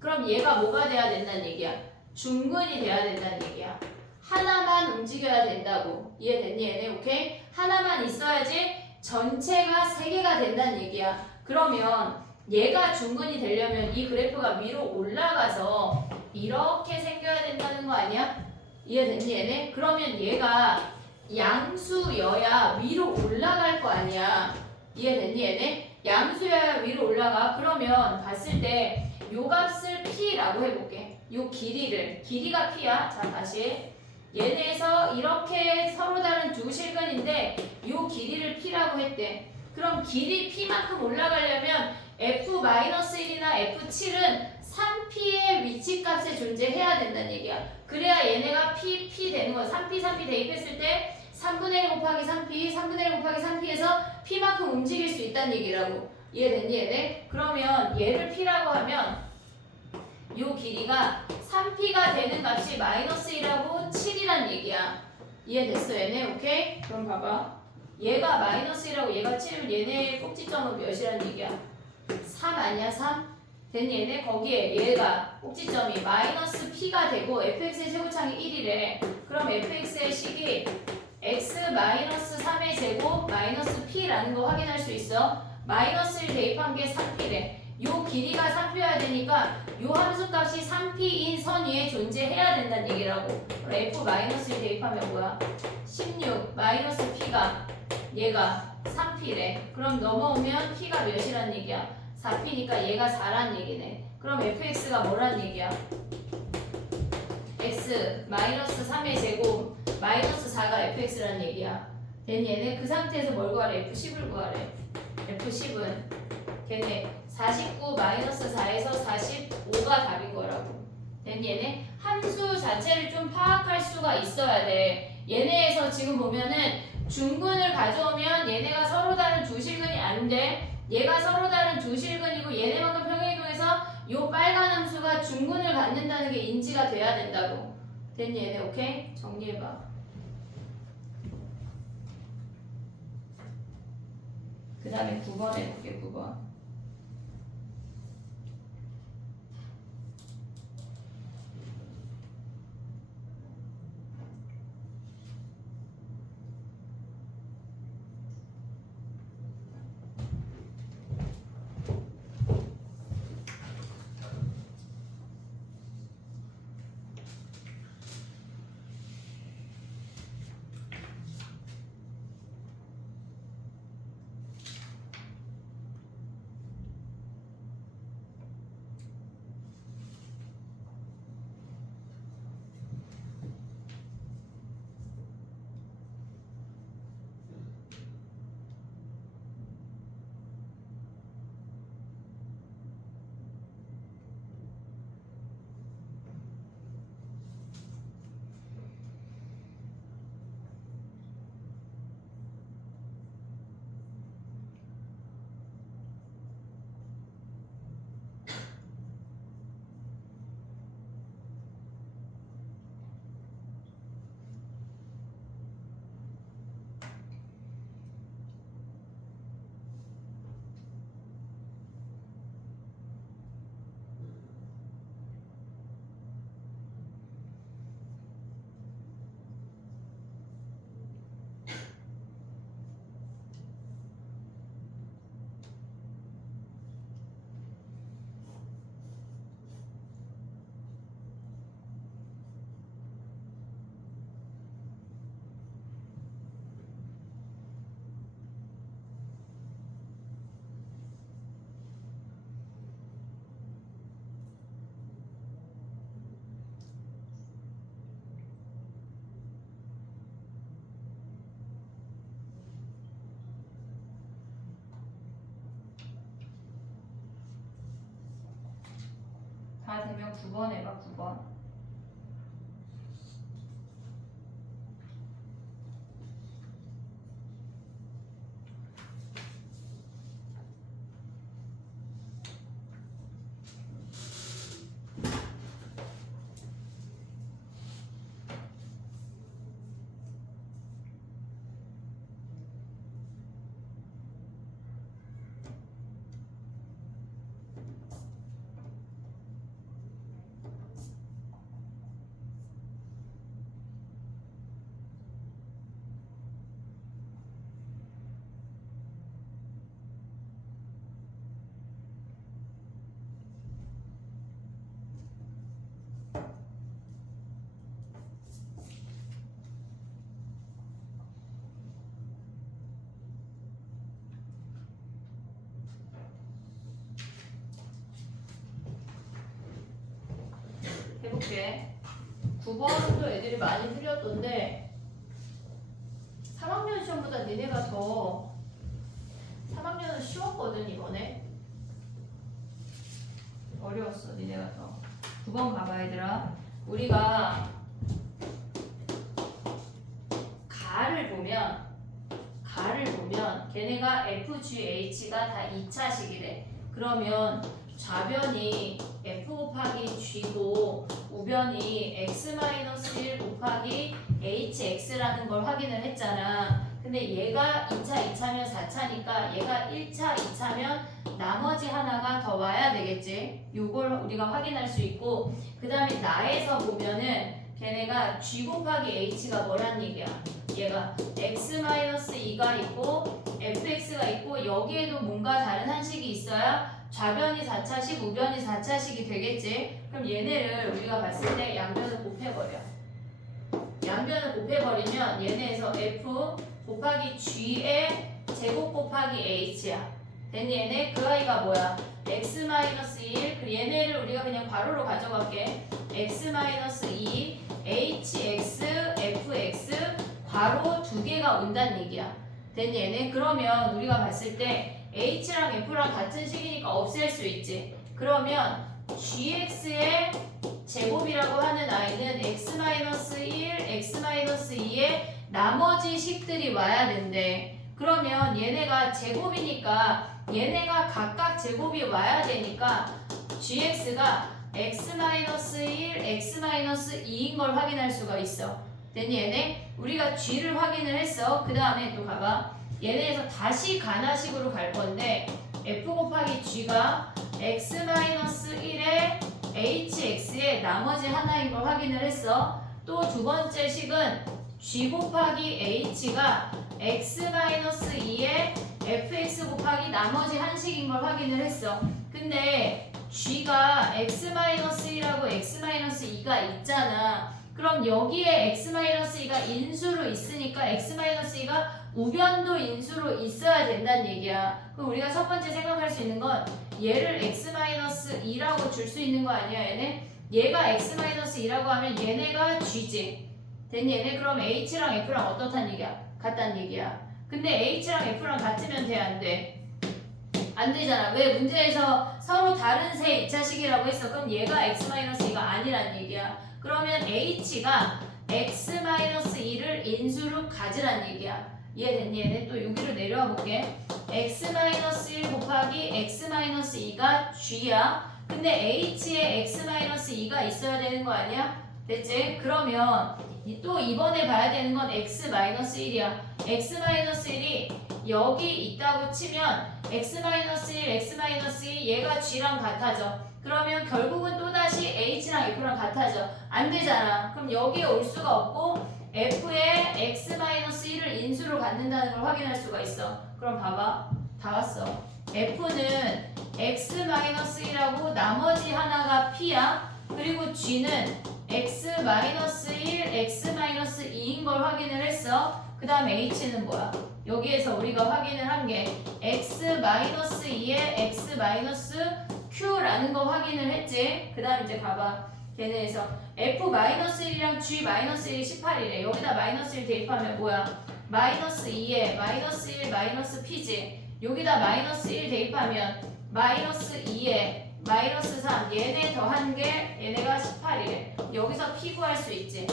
그럼 얘가 뭐가 돼야 된다는 얘기야? 중근이 돼야 된다는 얘기야. 하나만 움직여야 된다고. 이해됐니 얘네? 오케이? 하나만 있어야지 전체가 세 개가 된다는 얘기야. 그러면 얘가 중근이 되려면 이 그래프가 위로 올라가서 이렇게 생겨야 된다는 거 아니야? 이해됐니 얘네? 그러면 얘가 양수여야 위로 올라갈 거 아니야. 이해됐니 얘네? 양수여야 위로 올라가. 그러면 봤을 때 요 값을 p라고 해볼게. 요 길이가 p야. 자 다시 얘네에서 이렇게 서로 다른 두 실근인데 요 길이를 p라고 했대. 그럼 길이 p만큼 올라가려면 f-1이나 f7은 3p의 위치값에 존재해야 된다는 얘기야. 그래야 얘네가 p 되는 거야. 3p 대입했을 때 3분의 1 곱하기 3p, 3분의 1 곱하기 3p에서 p만큼 움직일 수 있다는 얘기라고. 이해됐니 얘네? 그러면 얘를 p라고 하면 요 길이가 3p가 되는 값이 마이너스 1하고 7이란 얘기야. 이해됐어 얘네? 오케이? 그럼 봐봐. 얘가 마이너스 1하고 얘가 7이면 얘네 꼭지점은 몇이란 얘기야? 3 아니야 3? 됐니 얘네? 거기에 얘가 꼭지점이 마이너스 p가 되고 fx의 최고차항이 1이래. 그럼 fx의 식이 x 마이너스 3의 제곱 마이너스 p라는 거 확인할 수 있어. 마이너스 1 대입한 게 3p래. 요 길이가 3p여야 되니까 요 함수값이 3p인 선 위에 존재해야 된다는 얘기라고. 그럼 f-1 대입하면 뭐야? 16 마이너스 p가 얘가 3p래. 그럼 넘어오면 p가 몇이란 얘기야? 4p니까 얘가 4란 얘기네. 그럼 fx가 뭐란 얘기야? x 마이너스 3의 제곱 마이너스 4가 fx란 얘기야. 됐니? 얘네 그 상태에서 뭘 구하래? f10을 구하래. f10은 걔네 49 마이너스 4에서 45가 답인 거라고. 됐니? 얘네 함수 자체를 좀 파악할 수가 있어야 돼. 얘네에서 지금 보면은 중근을 가져오면 얘네가 서로 다른 두 실근이 안 돼. 얘가 서로 다른 두 실근이고 얘네만큼 평행이동해서 요 빨간 함수가 중근을 갖는다는 게 인지가 돼야 된다고. 됐니? 얘네 오케이? 정리해봐. 그 다음에 9번 해볼게. 9번. 다 되면 9번 해봐. 9번. 해볼게. 9번도 애들이 많이 틀렸던데 3학년 시험보다 니네가 더 3학년은 쉬웠거든. 이번에 어려웠어. 니네가 더. 9번 봐봐 얘들아. 우리가 가를 보면 걔네가 FGH가 다 2차식이래. 그러면 좌변이 F 곱하기 G고 우변이 X-1 곱하기 HX라는 걸 확인을 했잖아. 근데 얘가 2차, 2차면 4차니까 얘가 1차, 2차면 나머지 하나가 더 와야 되겠지. 요걸 우리가 확인할 수 있고, 그 다음에 나에서 보면은 걔네가 G 곱하기 H가 뭐란 얘기야? 얘가 X-2가 있고 fx가 있고 여기에도 뭔가 다른 한식이 있어야 좌변이 4차식, 우변이 4차식이 되겠지? 그럼 얘네를 우리가 봤을 때 양변을 곱해버려. 양변을 곱해버리면 얘네에서 f 곱하기 g의 제곱 곱하기 h야. 됐니? 얘네 그 아이가 뭐야? x-1 그 얘네를 우리가 그냥 괄호로 가져갈게. x-2 hx fx 괄호 두 개가 온다는 얘기야. 됐니? 얘네 그러면 우리가 봤을 때 h랑 f랑 같은 식이니까 없앨 수 있지. 그러면 gx의 제곱이라고 하는 아이는 x-1, x-2의 나머지 식들이 와야 된대. 그러면 얘네가 제곱이니까 얘네가 각각 제곱이 와야 되니까 gx가 x-1, x-2인 걸 확인할 수가 있어. 됐니 얘네? 우리가 g를 확인을 했어. 그 다음에 또 가봐. 얘네에서 다시 가나식으로 갈 건데 f 곱하기 g가 x-1의 hx의 나머지 하나인 걸 확인을 했어. 또 두 번째 식은 g 곱하기 h가 x-2의 fx 곱하기 나머지 한 식인 걸 확인을 했어. 근데 g가 x-1하고 x-2가 있잖아. 그럼 여기에 x-2가 인수로 있으니까 x-2가 우변도 인수로 있어야 된다는 얘기야. 그럼 우리가 첫 번째 생각할 수 있는 건 얘를 x-2라고 줄 수 있는 거 아니야 얘네? 얘가 x-2라고 하면 얘네가 g지. 됐니 얘네? 그럼 h랑 f랑 어떻단 얘기야? 같단 얘기야. 근데 h랑 f랑 같으면 돼 안 돼? 안 되잖아. 왜? 문제에서 서로 다른 세 2차식이라고 했어. 그럼 얘가 x-2가 아니란 얘기야. 그러면 h가 x-2를 인수로 가지란 얘기야. 이해됐니? 얘네 또 여기로 내려와 볼게. x-1 곱하기 x-2가 g야. 근데 h에 x-2가 있어야 되는 거 아니야? 됐지? 그러면 또 이번에 봐야 되는 건 x-1이야. x-1이 여기 있다고 치면 x-1, x-2 얘가 g랑 같아져. 그러면 결국은 또다시 h랑 f랑 같아져. 안 되잖아. 그럼 여기에 올 수가 없고 f에 x-1을 인수로 갖는다는 걸 확인할 수가 있어. 그럼 봐봐. 다 왔어. f는 x-1하고 나머지 하나가 p야. 그리고 g는 x-1, x-2인 걸 확인을 했어. 그 다음에 h는 뭐야? 여기에서 우리가 확인을 한 게 x-2에 x-q라는 거 확인을 했지. 그 다음 이제 가봐. 걔네에서 f-1이랑 g-1이 18이래. 여기다 -1 대입하면 뭐야? -2에 -1 p지. 여기다 -1 대입하면 -2에 -3 얘네 더한 게 얘네가 18이래. 여기서 p 구할 수 있지.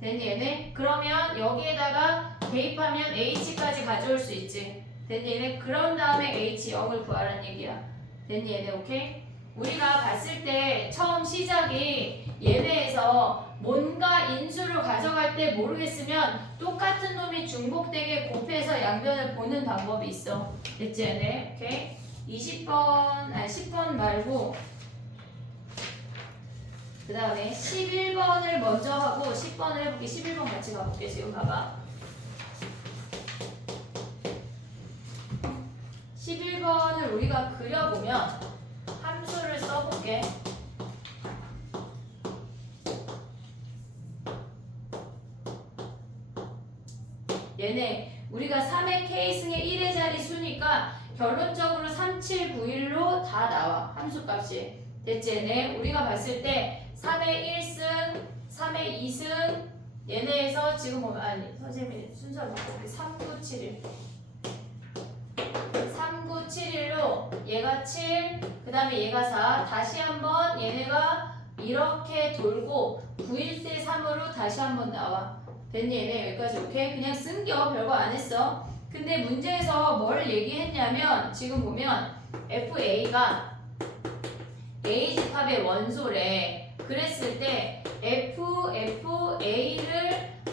됐니 얘네? 그러면 여기에다가 대입하면 h까지 가져올 수 있지. 됐니 얘네? 그런 다음에 h 0을 구하라는 얘기야. 됐니 얘네? 오케이? 우리가 봤을 때 처음 시작이 얘네에서 뭔가 인수를 가져갈 때 모르겠으면 똑같은 놈이 중복되게 곱해서 양변을 보는 방법이 있어. 됐지 얘네? 오케이? 10번 말고 그 다음에 11번을 먼저 하고 10번을 해볼게. 11번 같이 가볼게. 지금 봐봐. 11번을 우리가 그려보면 함수를 써볼게. 얘네 우리가 3의 k승의 1의 자리 수니까 결론적으로 3, 7, 9, 1로 다 나와. 함수값이. 됐지 얘네? 우리가 봤을 때 3의 1승, 3의 2승 얘네에서 지금 보면 아니 선생님이 순서를 바꿔볼게. 3, 9, 7, 1 3, 9, 7, 1로 얘가 7, 그 다음에 얘가 4 다시 한번 얘네가 이렇게 돌고 9일 때 3으로 다시 한번 나와. 됐니 얘네? 여기까지 오케이? 그냥 쓴겨. 별거 안 했어. 근데 문제에서 뭘 얘기했냐면 지금 보면 FA가 A집합의 원소래. 그랬을 때 FA를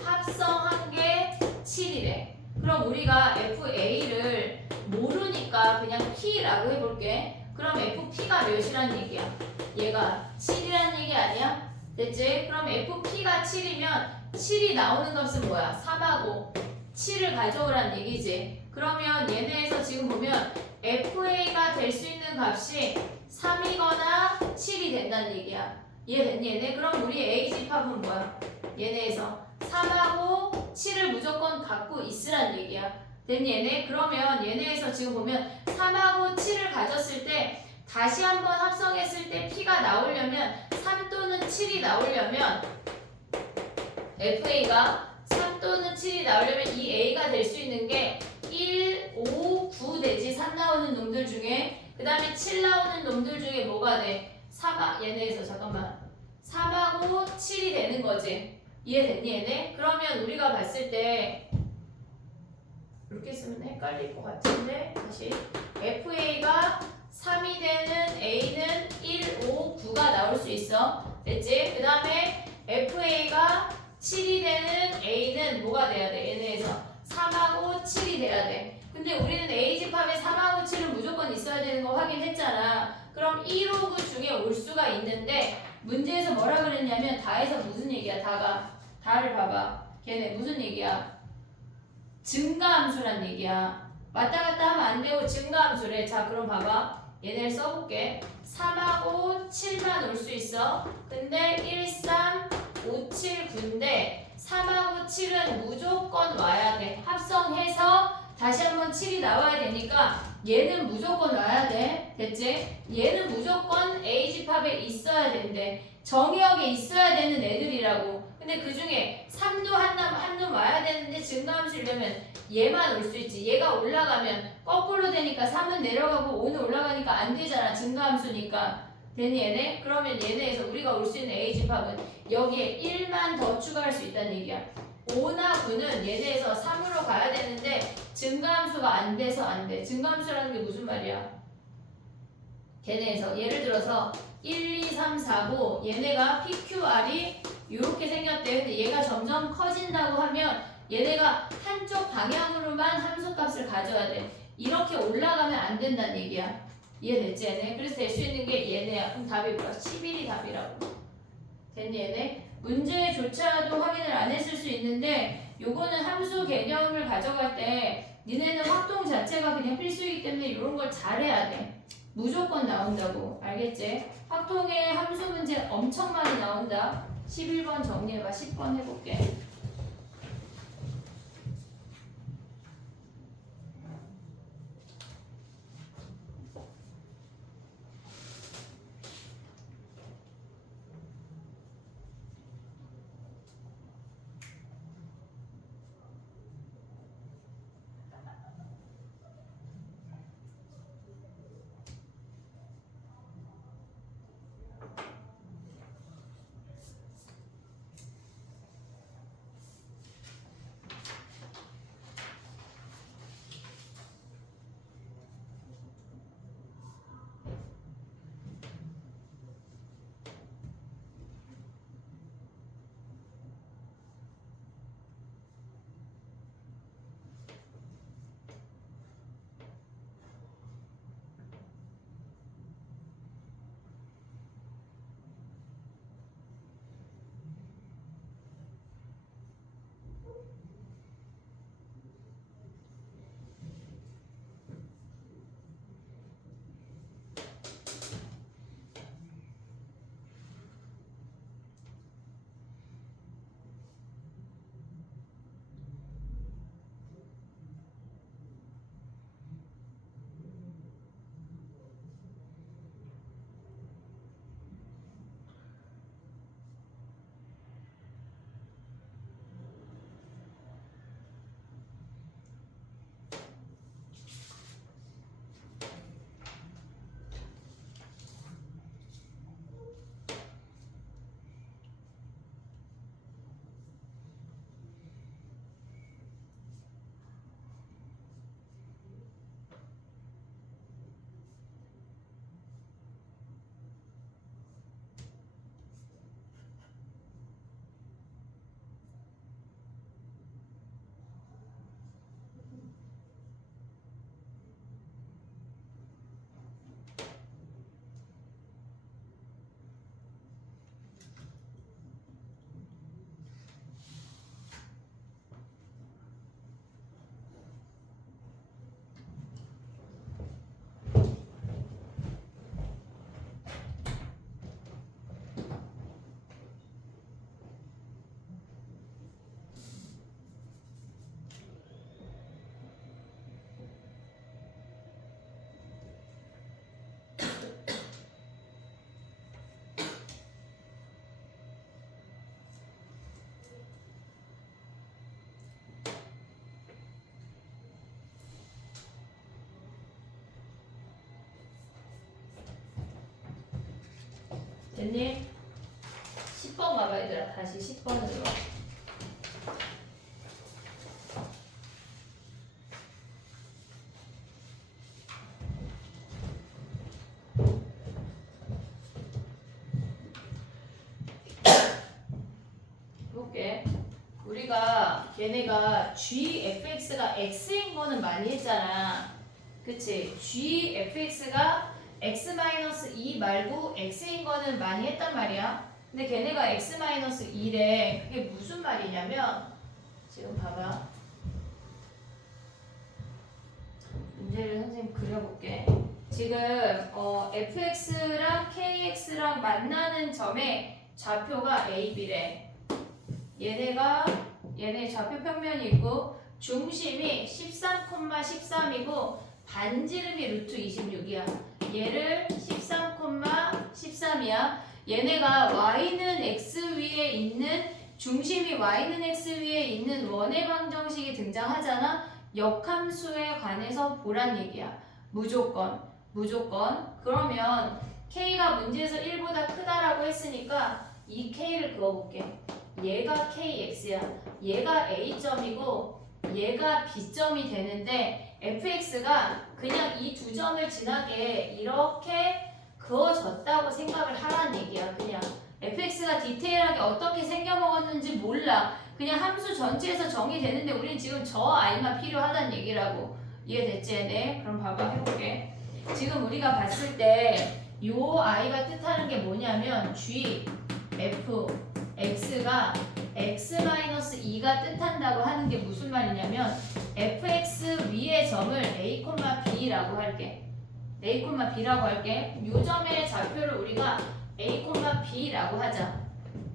합성한 게 7이래. 그럼 우리가 FA를 모르니까 그냥 P라고 해볼게. 그럼 FP가 몇이란 얘기야? 얘가 7이란 얘기 아니야? 됐지? 그럼 FP가 7이면 7이 나오는 값은 뭐야? 3하고 7을 가져오란 얘기지. 그러면 얘네에서 지금 보면 FA가 될 수 있는 값이 3이거나 7이 된다는 얘기야. 이해됐니 얘네? 그럼 우리 A 집합은 뭐야? 얘네에서 3하고 7을 무조건 갖고 있으란 얘기야. 됐니 얘네? 그러면 얘네에서 지금 보면 3하고 7을 가졌을 때 다시 한번 합성했을 때 P가 나오려면 3 또는 7이 나오려면 FA가 3 또는 7이 나오려면 이 A가 될 수 있는 게 1, 5, 9 되지. 3 나오는 놈들 중에. 그 다음에 7 나오는 놈들 중에 뭐가 돼? 3하, 얘네에서 잠깐만 3하고 7이 되는 거지. 이해됐니 얘네? 그러면 우리가 봤을 때 이렇게 쓰면 헷갈릴 것 같은데 다시 FA가 3이 되는 A는 1, 5, 9가 나올 수 있어. 됐지? 그 다음에 FA가 7이 되는 A는 뭐가 돼야 돼? 얘네에서 3하고 7이 돼야 돼. 근데 우리는 A 집합에 3하고 7은 무조건 있어야 되는 거 확인했잖아. 그럼 1, 5, 9 중에 올 수가 있는데 문제에서 뭐라 그랬냐면 다에서 무슨 얘기야? 다를 봐봐. 걔네 무슨 얘기야? 증가함수란 얘기야. 왔다 갔다 하면 안 되고 증가함수래. 자 그럼 봐봐. 얘네를 써볼게. 3하고 7만 올 수 있어. 근데 1, 3, 5, 7, 9인데 3하고 7은 무조건 와야 돼. 합성해서 다시 한번 7이 나와야 되니까 얘는 무조건 와야 돼. 됐지? 얘는 무조건 A 집합에 있어야 된대. 정의역에 있어야 되는 애들이라고. 근데 그 중에 3도 한놈 와야 되는데 증가함수려면 얘만 올 수 있지. 얘가 올라가면 거꾸로 되니까 3은 내려가고 5는 올라가니까 안 되잖아. 증가함수니까. 됐니 얘네? 그러면 얘네에서 우리가 올 수 있는 A 집합은 여기에 1만 더 추가할 수 있다는 얘기야. 5나 9는 얘네에서 3으로 가야 되는데 증가함수가 안 돼서 안 돼. 증가함수라는 게 무슨 말이야? 걔네에서 예를 들어서 1, 2, 3, 4고 얘네가 PQR이 이렇게 생겼대. 근데 얘가 점점 커진다고 하면 얘네가 한쪽 방향으로만 함수값을 가져야 돼. 이렇게 올라가면 안 된다는 얘기야. 이해됐지 얘네? 그래서 될 수 있는 게 얘네야. 그럼 답이 뭐야? 11이 답이라고. 됐니 얘네? 문제조차도 확인을 안 했을 수 있는데 요거는 함수 개념을 가져갈 때 니네는 확동 자체가 그냥 필수이기 때문에 이런 걸 잘해야 돼. 무조건 나온다고. 알겠지? 확통의 함수 문제 엄청 많이 나온다. 11번 정리해봐. 10번 해볼게. 됐니? 10번 가봐 얘들아. 다시 10번으로. 볼게. 우리가 걔네가 gfx가 x인 거는 많이 했잖아. 그치? gfx가 x-2 말고 x인 거는 많이 했단 말이야. 근데 걔네가 x-2래. 그게 무슨 말이냐면 지금 봐봐. 문제를 선생님 그려볼게. 지금 fx랑 kx랑 만나는 점의 좌표가 a, b래. 얘네 좌표 평면이 있고 중심이 13,13이고 반지름이 루트 26이야. 얘를 13,13이야. 얘네가 y는 x 위에 있는 중심이 y는 x 위에 있는 원의 방정식이 등장하잖아. 역함수에 관해서 보란 얘기야. 무조건. 그러면 k가 문제에서 1보다 크다라고 했으니까 이 k를 그어볼게. 얘가 kx야. 얘가 a점이고 얘가 b점이 되는데 fx가 그냥 이 두 점을 지나게 이렇게 그어졌다고 생각을 하란 얘기야. 그냥 fx가 디테일하게 어떻게 생겨먹었는지 몰라. 그냥 함수 전체에서 정의되는데 우린 지금 저 i만 필요하단 얘기라고. 이해됐지 얘네? 그럼 봐봐 해볼게. 지금 우리가 봤을 때 요 i가 뜻하는 게 뭐냐면 g, f, x가 x-2가 뜻한다고 하는 게 무슨 말이냐면 fx 위의 점을 a, b라고 할게. a, b라고 할게. 요 점의 좌표를 우리가 a, b라고 하자.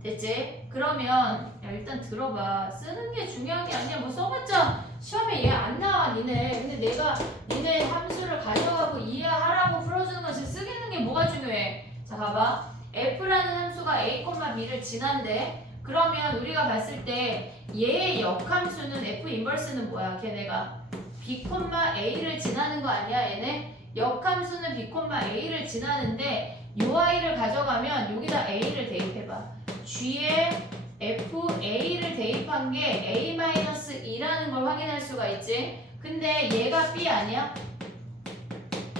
됐지? 그러면 야 일단 들어봐. 쓰는 게 중요한 게 아니야. 뭐 써봤자 시험에 얘 안 나와 니네. 근데 내가 니네 함수를 가져가고 이해하라고 풀어주는 건 지금 쓰기는 게 뭐가 중요해. 자 봐봐. f라는 함수가 a, b를 지난데 그러면 우리가 봤을 때 얘의 역함수는 f 인버스는 뭐야? 걔네가 b, a를 지나는 거 아니야 얘네? 역함수는 b, a를 지나는데 요 i를 가져가면 여기다 a를 대입해봐. g에 fa를 대입한 게 a-2라는 걸 확인할 수가 있지. 근데 얘가 b 아니야?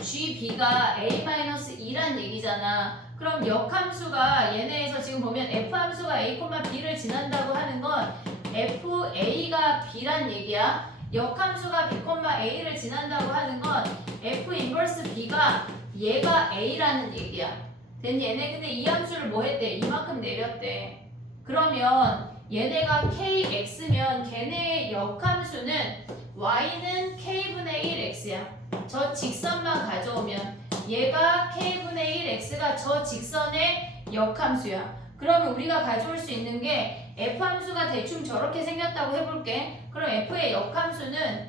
gb가 a-2란 얘기잖아. 그럼 역함수가 얘네에서 지금 보면 f함수가 a, b를 지난다고 하는 건 fa가 b란 얘기야. 역함수가 b, a를 지난다고 하는 건 f 인버스 b가 얘가 a라는 얘기야. 됐니? 얘네 근데 이 함수를 뭐 했대? 이만큼 내렸대. 그러면 얘네가 kx면 걔네의 역함수는 y는 k분의 1x야. 저 직선만 가져오면 얘가 k분의 1x가 저 직선의 역함수야. 그러면 우리가 가져올 수 있는 게 f함수가 대충 저렇게 생겼다고 해볼게. 그럼 f의 역함수는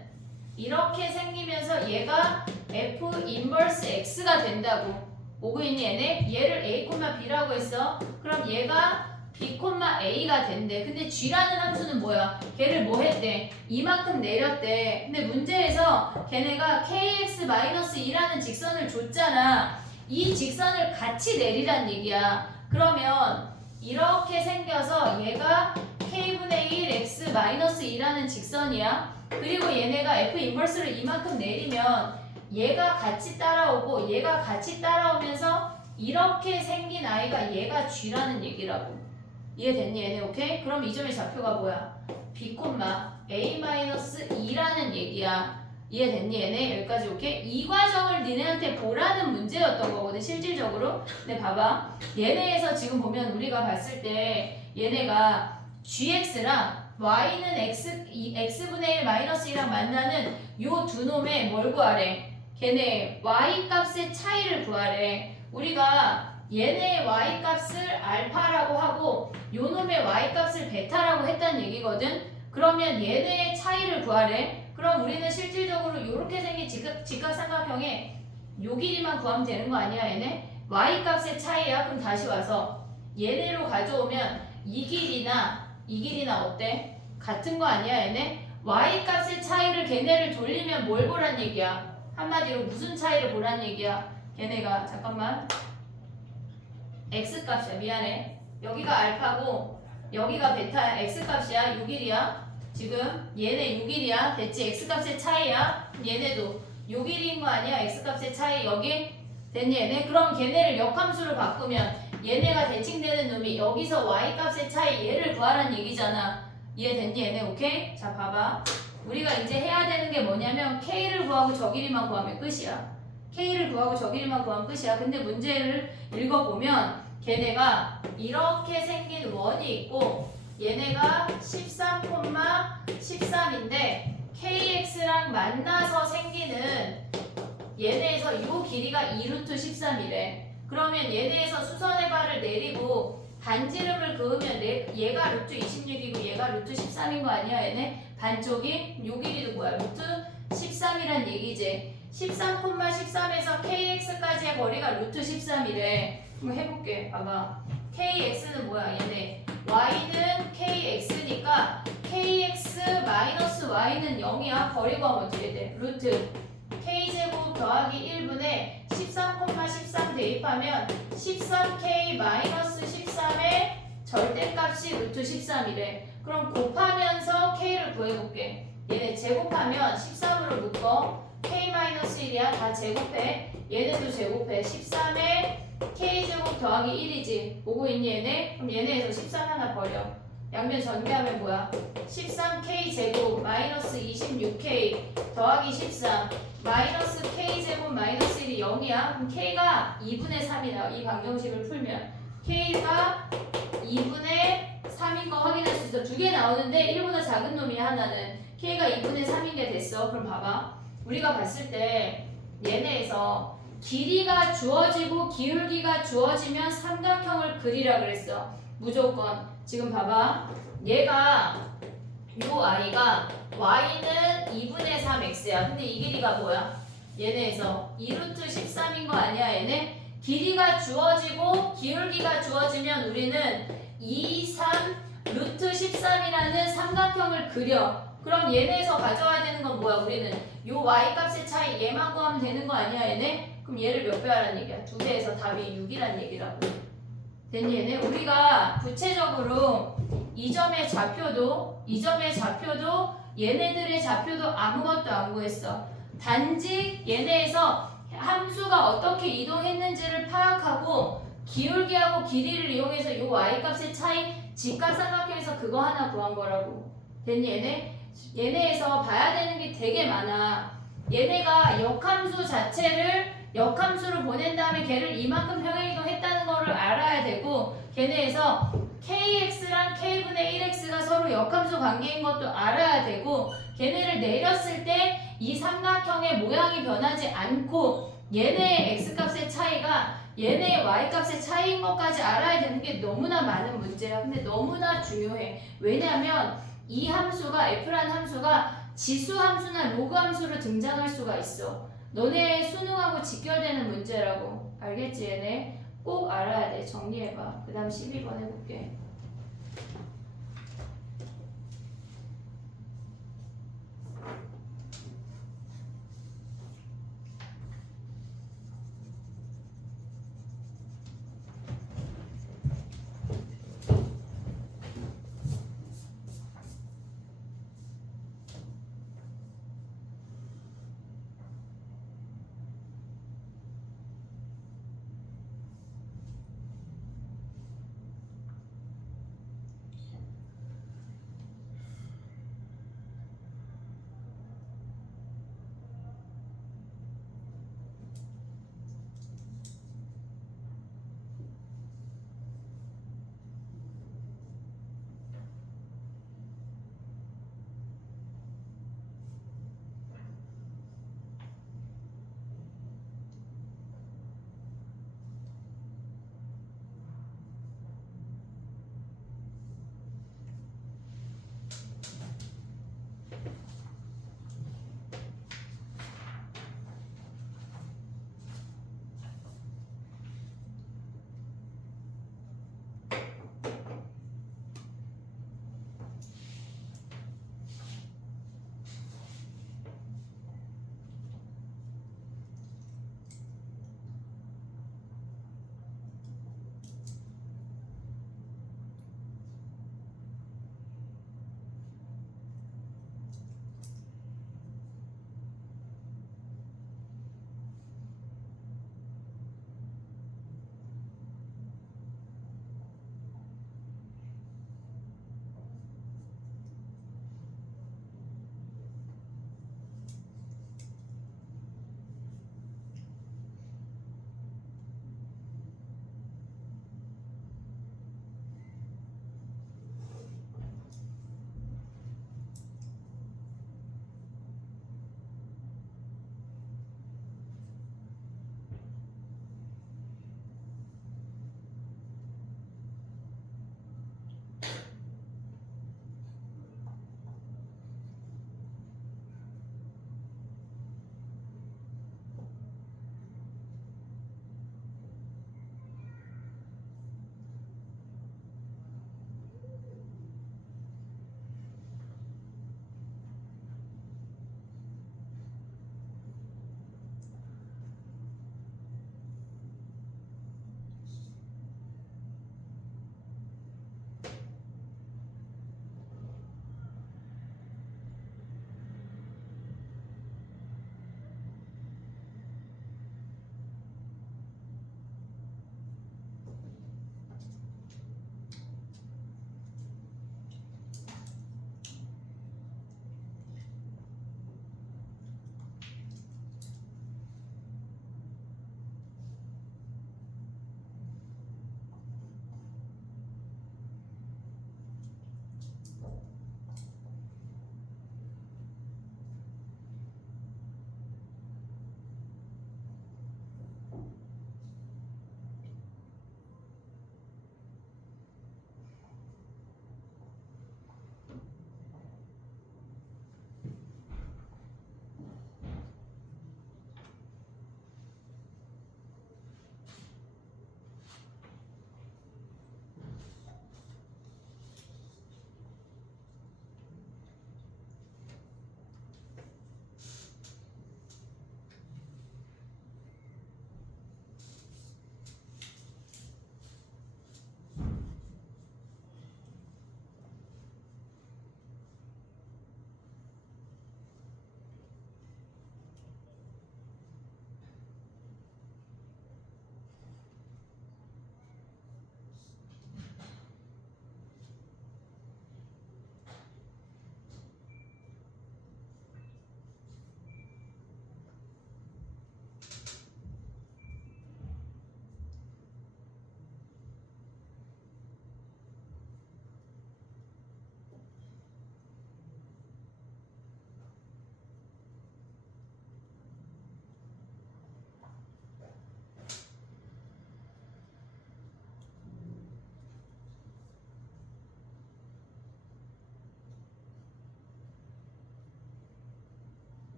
이렇게 생기면서 얘가 f 인버스 x가 된다고. 오고 있니 얘네? 얘를 a, b라고 했어. 그럼 얘가 b, a가 된대. 근데 g라는 함수는 뭐야? 걔를 뭐 했대? 이만큼 내렸대. 근데 문제에서 걔네가 kx-2라는 직선을 줬잖아. 이 직선을 같이 내리란 얘기야. 그러면 이렇게 생겨서 얘가 k분의 1x-2라는 직선이야. 그리고 얘네가 f 인버스를 이만큼 내리면 얘가 같이 따라오고 얘가 같이 따라오면서 이렇게 생긴 아이가 얘가 g라는 얘기라고. 이해됐니 얘네? 오케이? 그럼 이 점의 좌표가 뭐야? b, a-2라는 얘기야. 이해됐니 얘네? 여기까지 오케이? 이 과정을 니네한테 보라는 문제였던 거거든 실질적으로. 근데 봐봐. 얘네에서 지금 보면 우리가 봤을 때 얘네가 gx랑 y는 x분의 1 마이너스 1랑 만나는 요 두 놈의 뭘 구하래? 걔네 y 값의 차이를 구하래. 우리가 얘네의 y 값을 알파라고 하고 요 놈의 y 값을 베타라고 했다는 얘기거든. 그러면 얘네의 차이를 구하래. 그럼 우리는 실질적으로 이렇게 생긴 직각삼각형에 요 길이만 구하면 되는 거 아니야 얘네? y 값의 차이야. 그럼 다시 와서 얘네로 가져오면 이 길이나 어때? 같은 거 아니야 얘네? y 값의 차이를 걔네를 돌리면 뭘 보란 얘기야? 한마디로 무슨 차이를 보란 얘기야? 걔네가 잠깐만 x 값이야. 미안해. 여기가 알파고 여기가 베타야. x 값이야. 6일이야. 지금 얘네 6일이야. 됐지? x 값의 차이야. 얘네도 6일인 거 아니야? x 값의 차이 여기 됐니 얘네? 그럼 걔네를 역함수로 바꾸면 얘네가 대칭되는 놈이 여기서 y 값의 차이 얘를 구하라는 얘기잖아. 이해됐니 얘네? 오케이? 자 봐봐. 우리가 이제 해야 되는 게 뭐냐면 k를 구하고 저 길이만 구하면 끝이야. k를 구하고 저 길이만 구하면 끝이야. 근데 문제를 읽어보면 걔네가 이렇게 생긴 원이 있고 얘네가 13,13인데 kx랑 만나서 생기는 얘네에서 이 길이가 2루트 13이래. 그러면 얘네에서 수선의 발을 내리고 반지름을 그으면 얘가 루트 26이고 얘가 루트 13인 거 아니야 얘네? 반쪽이 요 길이도 뭐야? 루트 13이란 얘기지. 13,13에서 kx까지의 거리가 루트 13이래. 한번 해볼게. 봐봐. kx는 뭐야 얘네? y는 kx니까 kx 마이너스 y는 0이야. 거리 구하면 어떻게 돼? 루트 k제곱 더하기 1분의 13,13 대입하면 13k 마이너스 13의 절대값이 루트 13이래. 그럼 곱하면서 k를 구해볼게. 얘네 제곱하면 13으로 묶어. k 마이너스 1이야. 다 제곱해. 얘네도 제곱해. 13에 k제곱 더하기 1이지. 보고 있니 얘네? 그럼 얘네에서 13 하나 버려. 양면 전개하면 뭐야? 13k제곱 마이너스 26k 더하기 13 마이너스 k제곱 마이너스 1이 0이야. 그럼 k가 2분의 3이 나와. 이 방정식을 풀면 k가 2분의 3인 거 확인할 수 있어. 두 개 나오는데 1보다 작은 놈이야 하나는. k가 2분의 3인 게 됐어. 그럼 봐봐. 우리가 봤을 때 얘네에서 길이가 주어지고 기울기가 주어지면 삼각형을 그리라 그랬어. 무조건. 지금 봐봐. 얘가 요 i가 y는 2분의 3x야. 근데 이 길이가 뭐야? 얘네에서 2루트 13인 거 아니야 얘네? 길이가 주어지고 기울기가 주어지면 우리는 2, 3, 루트 13이라는 삼각형을 그려. 그럼 얘네에서 가져와야 되는 건 뭐야? 우리는 요 y 값의 차이 얘만 구하면 되는 거 아니야 얘네? 그럼 얘를 몇 배 하라는 얘기야? 2배에서 답이 6이란 얘기라고. 됐니 얘네? 우리가 구체적으로 이 점의 좌표도 얘네들의 좌표도 아무것도 안 구했어. 단지 얘네에서 함수가 어떻게 이동했는지를 파악하고 기울기하고 길이를 이용해서 요 y값의 차이 직각삼각형에서 그거 하나 구한 거라고. 됐니 얘네? 얘네에서 봐야 되는 게 되게 많아. 얘네가 역함수 자체를 역함수로 보낸 다음에 걔를 이만큼 평행이동했다는 거를 알아야 되고 걔네에서 kx랑 k분의 1x가 서로 역함수 관계인 것도 알아야 되고 걔네를 내렸을 때 이 삼각형의 모양이 변하지 않고 얘네의 x값의 차이가 얘네의 y값의 차이인 것까지 알아야 되는 게 너무나 많은 문제야. 근데 너무나 중요해. 왜냐면 이 함수가 f라는 함수가 지수 함수나 로그 함수로 등장할 수가 있어. 너네 수능하고 직결되는 문제라고. 알겠지 얘네? 꼭 알아야 돼. 정리해봐. 그 다음 12번 해볼게.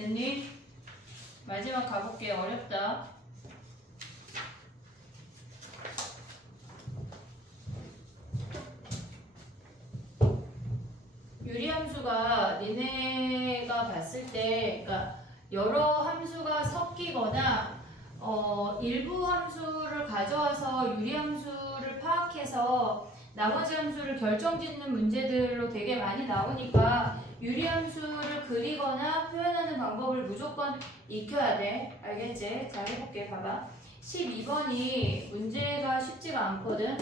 됐니? 마지막 가볼게. 어렵다. 유리함수가 니네가 봤을 때, 그러니까 여러 함수가 섞이거나 일부 함수를 가져와서 유리함수를 파악해서 나머지 함수를 결정짓는 문제들로 되게 많이 나오니까 유리함수를 그리거나 표현하는 방법을 무조건 익혀야 돼. 알겠지? 잘 해볼게. 봐봐. 12번이 문제가 쉽지가 않거든.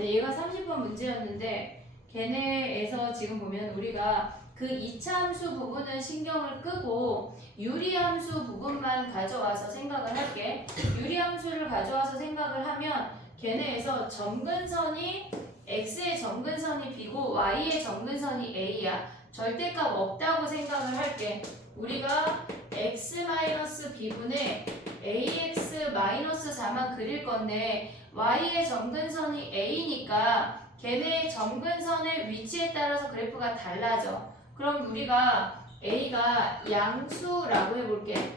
얘가 30번 문제였는데 걔네에서 지금 보면 우리가 그 2차 함수 부분은 신경을 끄고 유리함수 부분만 가져와서 생각을 할게. 유리함수를 가져와서 생각을 하면 걔네에서 점근선이 x의 점근선이 b고 y의 점근선이 a야. 절대값 없다고 생각을 할게. 우리가 x-b분의 ax-4만 그릴 건데 y의 점근선이 a니까 걔네의 점근선의 위치에 따라서 그래프가 달라져. 그럼 우리가 A가 양수라고 해볼게.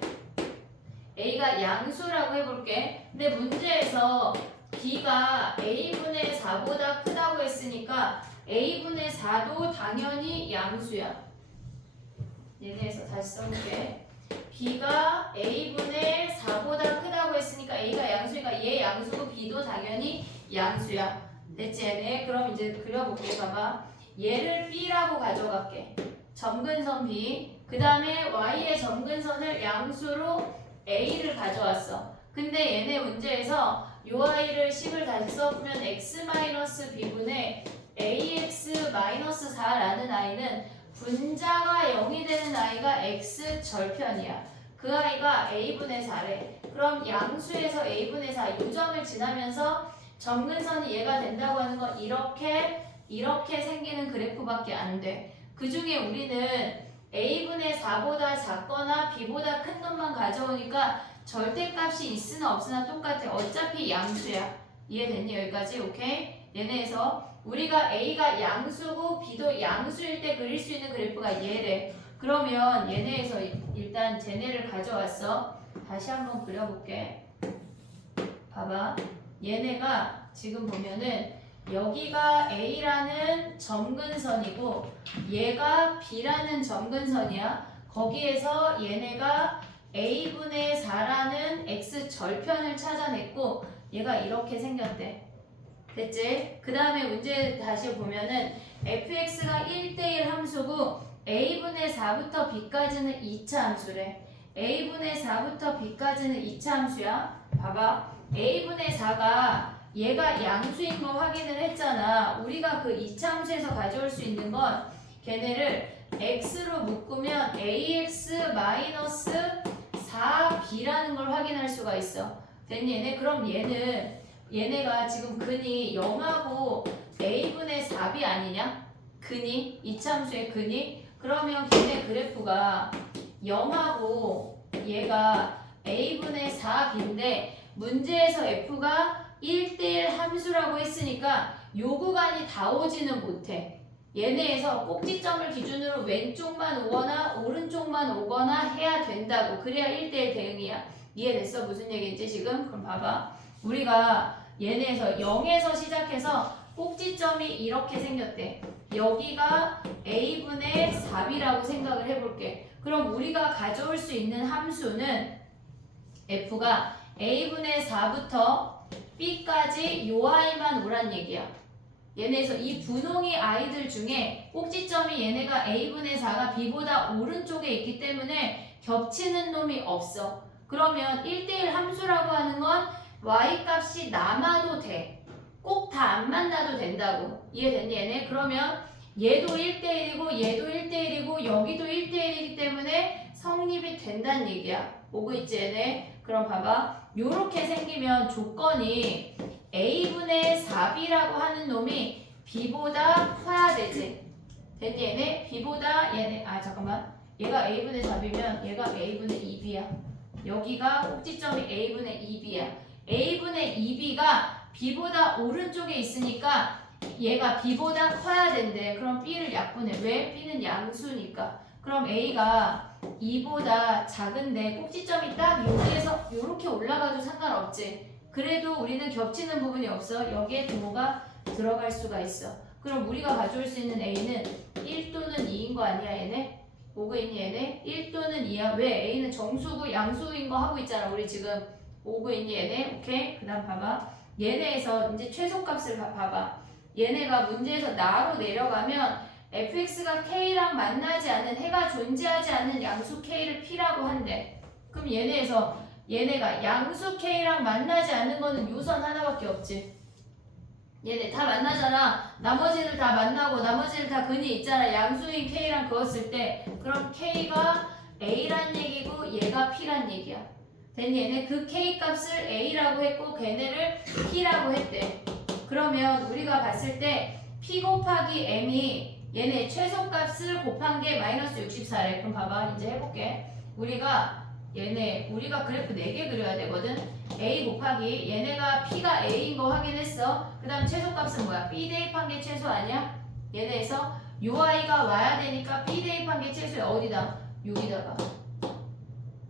A가 양수라고 해볼게. 근데 문제에서 B가 A분의 4보다 크다고 했으니까 A분의 4도 당연히 양수야. 얘네에서 다시 써볼게. B가 A분의 4보다 크다고 했으니까 A가 양수니까 얘 양수고 B도 당연히 양수야. 됐지 얘네? 그럼 이제 그려볼게. 봐봐. 얘를 B라고 가져갈게. 점근선 B. 그 다음에 Y의 점근선을 양수로 A를 가져왔어. 근데 얘네 문제에서 요 I를 10을 다시 써보면 x-b분의 ax-4라는 I는 분자가 0이 되는 I가 x 절편이야. 그 I가 a분의 4래. 그럼 양수에서 a분의 4 요점을 지나면서 점근선이 얘가 된다고 하는 건 이렇게 생기는 그래프밖에 안 돼. 그 중에 우리는 a분의 4보다 작거나 b보다 큰 놈만 가져오니까 절대값이 있으나 없으나 똑같아. 어차피 양수야. 이해됐니? 여기까지? 오케이? 얘네에서 우리가 a가 양수고 b도 양수일 때 그릴 수 있는 그래프가 얘래. 그러면 얘네에서 일단 쟤네를 가져왔어. 다시 한번 그려볼게. 봐봐. 얘네가 지금 보면은 여기가 A라는 점근선이고 얘가 B라는 점근선이야. 거기에서 얘네가 A분의 4라는 X 절편을 찾아냈고 얘가 이렇게 생겼대. 됐지? 그 다음에 문제 다시 보면은 fx가 1대1 함수고 A분의 4부터 B까지는 2차 함수래. A분의 4부터 B까지는 2차 함수야. 봐봐. A분의 4가 얘가 양수인 거 확인을 했잖아. 우리가 그 2차 함수에서 가져올 수 있는 건 걔네를 x로 묶으면 ax-4b라는 걸 확인할 수가 있어. 됐니 얘네? 그럼 얘네가 지금 근이 0하고 a분의 4b 아니냐? 근이 2차 함수의 근이 그러면 걔네 그래프가 0하고 얘가 a분의 4b인데 문제에서 f가 1대1 함수라고 했으니까 요 구간이 다 오지는 못해. 얘네에서 꼭지점을 기준으로 왼쪽만 오거나 오른쪽만 오거나 해야 된다고. 그래야 1대1 대응이야. 이해됐어? 무슨 얘기인지 지금? 그럼 봐봐. 우리가 얘네에서 0에서 시작해서 꼭지점이 이렇게 생겼대. 여기가 a분의 4b라고 생각을 해볼게. 그럼 우리가 가져올 수 있는 함수는 f가 a분의 4부터 b까지 요 i만 오란 얘기야. 얘네에서 이 분홍이 i들 중에 꼭지점이 얘네가 a분의 4가 b보다 오른쪽에 있기 때문에 겹치는 놈이 없어. 그러면 1대1 함수라고 하는 건 y 값이 남아도 돼. 꼭 다 안 만나도 된다고. 이해됐니 얘네? 그러면 얘도 1대1이고 얘도 1대1이고 여기도 1대1이기 때문에 성립이 된다는 얘기야. 오고 있지 얘네? 그럼 봐봐. 요렇게 생기면 조건이 a분의 4b라고 하는 놈이 b보다 커야 되지. 됐니 얘네? b보다 얘네 잠깐만. 얘가 a분의 4b면 얘가 a분의 2b야. 여기가 꼭지점이 a분의 2b야. a분의 2b가 b보다 오른쪽에 있으니까 얘가 b보다 커야 된대. 그럼 b를 약분해. 왜? b는 양수니까. 그럼 a가 2보다 작은데 꼭지점이 딱 여기에서 이렇게 올라가도 상관없지. 그래도 우리는 겹치는 부분이 없어. 여기에 부호가 들어갈 수가 있어. 그럼 우리가 가져올 수 있는 A는 1 또는 2인 거 아니야 얘네? 오고 있니 얘네? 1 또는 2야. 왜? A는 정수고 양수인 거 하고 있잖아. 우리 지금 오고 있니 얘네? 오케이? 그 다음 봐봐. 얘네에서 이제 최소값을 봐봐. 얘네가 문제에서 나로 내려가면 fx가 k랑 만나지 않는 해가 존재하지 않는 양수 k를 p라고 한대. 그럼 얘네가 양수 k랑 만나지 않는 거는 요선 하나밖에 없지. 얘네 다 만나잖아. 나머지들 다 만나고 나머지들 다 근이 있잖아. 양수인 k랑 그었을 때 그럼 k가 a란 얘기고 얘가 p란 얘기야. 됐니? 얘네 그 k 값을 a라고 했고 걔네를 p라고 했대. 그러면 우리가 봤을 때 p 곱하기 m이 얘네 최소값을 곱한 게 마이너스 64래. 그럼 봐봐. 이제 해볼게. 우리가 그래프 4개 그려야 되거든. a 곱하기 얘네가 p가 a인 거 확인했어. 그 다음 최소값은 뭐야? b 대입한 게 최소 아니야? 얘네에서 요 i가 와야 되니까 b 대입한 게 최소야. 어디다? 여기다가.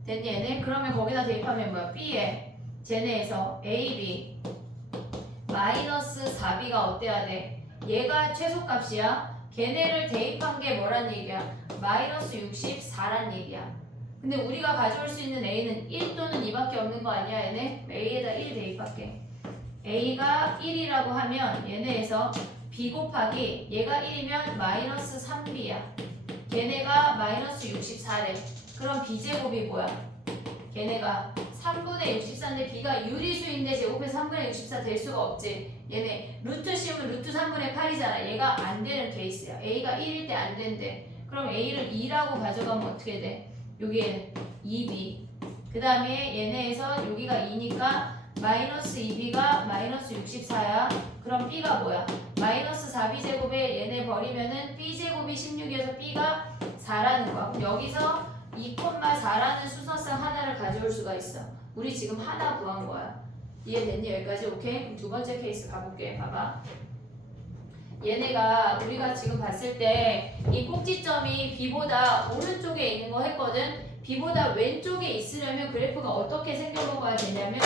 됐니 얘네? 그러면 거기다 대입하면 뭐야? b에 쟤네에서 ab 마이너스 4b가 어때야 돼? 얘가 최소값이야. 걔네를 대입한 게 뭐란 얘기야? 마이너스 64란 얘기야. 근데 우리가 가져올 수 있는 a는 1 또는 2밖에 없는 거 아니야 얘네? a에다 1 대입할게. a가 1이라고 하면 얘네에서 b 곱하기 얘가 1이면 마이너스 3b야. 걔네가 마이너스 64래. 그럼 b제곱이 뭐야? 걔네가 3분의 64인데 b가 유리수인데 제곱해서 3분의 64 될 수가 없지. 얘네 루트 씌우면 루트 3분의 8이잖아. 얘가 안 되는 케이스야. a가 1일 때 안 된대. 그럼 a를 2라고 가져가면 어떻게 돼? 여기에 2b. 그 다음에 얘네에서 여기가 2니까 마이너스 2b가 마이너스 64야. 그럼 b가 뭐야? 마이너스 4b 제곱에 얘네 버리면은 b 제곱이 16이어서 b가 4라는 거야. 그럼 여기서 2,4라는 수서성 하나를 가져올 수가 있어. 우리 지금 하나 구한 거야. 이해됐니? 여기까지? 오케이? 그럼 두 번째 케이스 가볼게. 봐봐. 얘네가 우리가 지금 봤을 때 이 꼭지점이 b보다 오른쪽에 있는 거 했거든. b보다 왼쪽에 있으려면 그래프가 어떻게 생겨먹어야 되냐면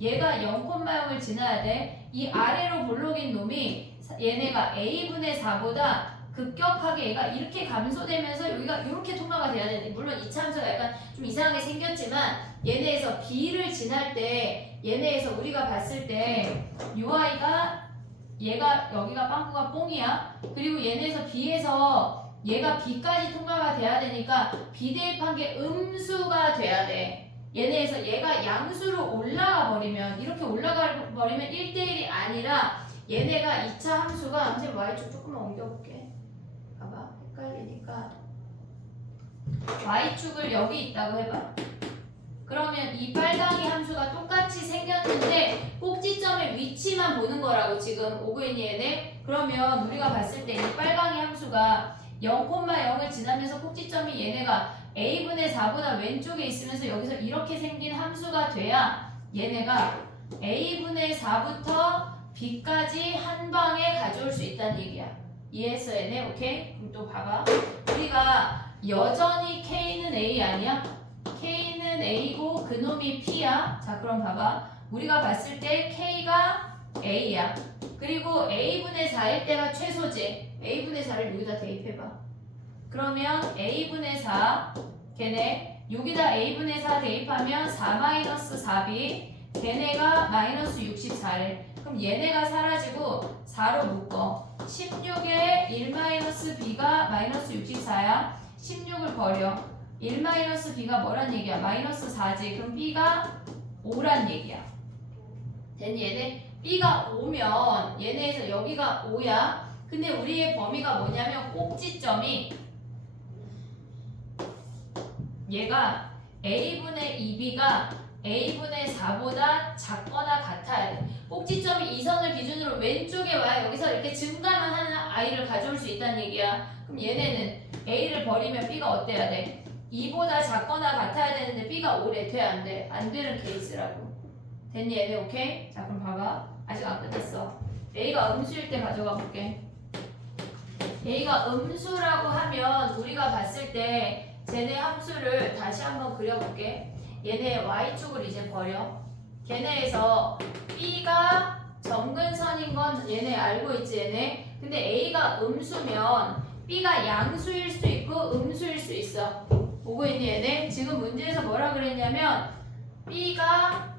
얘가 0,0을 지나야 돼. 이 아래로 볼록인 놈이 얘네가 a분의 4보다 급격하게 얘가 이렇게 감소되면서 여기가 이렇게 통과가 돼야 되는데, 물론 이 참수가 약간 좀 이상하게 생겼지만 얘네에서 b를 지날 때 얘네에서 우리가 봤을 때 UI가 얘가 여기가 빵꾸가 뽕이야. 그리고 얘네에서 b에서 얘가 b까지 통과가 돼야 되니까 b 대입한 게 음수가 돼야 돼. 얘네에서 얘가 양수로 올라가 버리면, 이렇게 올라가 버리면 1대1이 아니라 얘네가 2차 함수가, 선생님 y축 조금만 옮겨볼게. 봐봐, 헷갈리니까 y축을 여기 있다고 해봐. 그러면 이 빨강이 함수가 똑같이 생겼는데 꼭지점의 위치만 보는 거라고 지금 오고 있니 얘네? 그러면 우리가 봤을 때 이 빨강이 함수가 0,0을 지나면서 꼭지점이 얘네가 a분의 4보다 왼쪽에 있으면서 여기서 이렇게 생긴 함수가 돼야 얘네가 a분의 4부터 b까지 한 방에 가져올 수 있다는 얘기야. 이해했어 얘네? 오케이? 그럼 또 봐봐. 우리가 여전히 k는 a 아니야? k는 a고 그놈이 p야. 자 그럼 봐봐. 우리가 봤을 때 k가 a야. 그리고 a분의 4일 때가 최소지. a분의 4를 여기다 대입해봐. 그러면 a분의 4 걔네 여기다 a분의 4 대입하면 4-4b 걔네가 마이너스 64래. 그럼 얘네가 사라지고 4로 묶어. 16에 1-b가 마이너스 64야. 16을 버려. 1-b가 뭐란 얘기야? 마이너스 4지. 그럼 b가 5란 얘기야. 됐니? 얘네 b가 5면 얘네에서 여기가 5야. 근데 우리의 범위가 뭐냐면 꼭지점이 얘가 a분의 2b가 a분의 4보다 작거나 같아야 돼. 꼭지점이 이 선을 기준으로 왼쪽에 와야 여기서 이렇게 증가만 하는 i를 가져올 수 있다는 얘기야. 그럼 얘네는 a를 버리면 b가 어때야 돼? 2보다 작거나 같아야 되는데 b가 5래. 돼? 안 돼? 안 되는 케이스라고. 됐니 얘네? 오케이? 자 그럼 봐봐. 아직 안 끝났어. a가 음수일 때 가져가 볼게. a가 음수라고 하면 우리가 봤을 때 쟤네 함수를 다시 한번 그려볼게. 얘네 y축을 이제 버려. 걔네에서 b가 점근선인 건 얘네 알고 있지 얘네. 근데 a가 음수면 b가 양수일 수 있고 음수일 수 있어. 보고 있니 얘네? 지금 문제에서 뭐라 그랬냐면 b가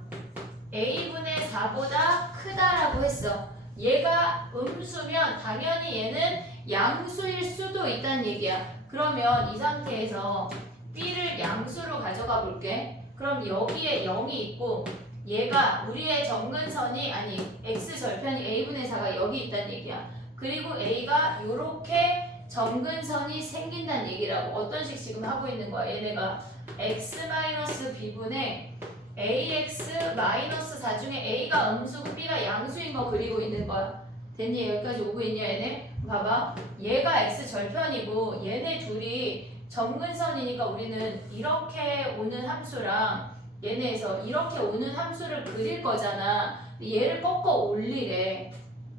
a분의 4보다 크다라고 했어. 얘가 음수면 당연히 얘는 양수일 수도 있다는 얘기야. 그러면 이 상태에서 b를 양수로 가져가 볼게. 그럼 여기에 0이 있고 얘가 우리의 점근선이 아니 x절편이 a분의 4가 여기 있다는 얘기야. 그리고 a가 요렇게 점근선이 생긴다는 얘기라고. 어떤 식 지금 하고 있는 거야. 얘네가 x-b분의 ax-4 중에 a가 음수고 b가 양수인 거 그리고 있는 거야. 됐니? 여기까지 오고 있냐 얘네? 봐봐. 얘가 x절편이고 얘네 둘이 점근선이니까 우리는 이렇게 오는 함수랑 얘네에서 이렇게 오는 함수를 그릴 거잖아. 얘를 꺾어 올리래.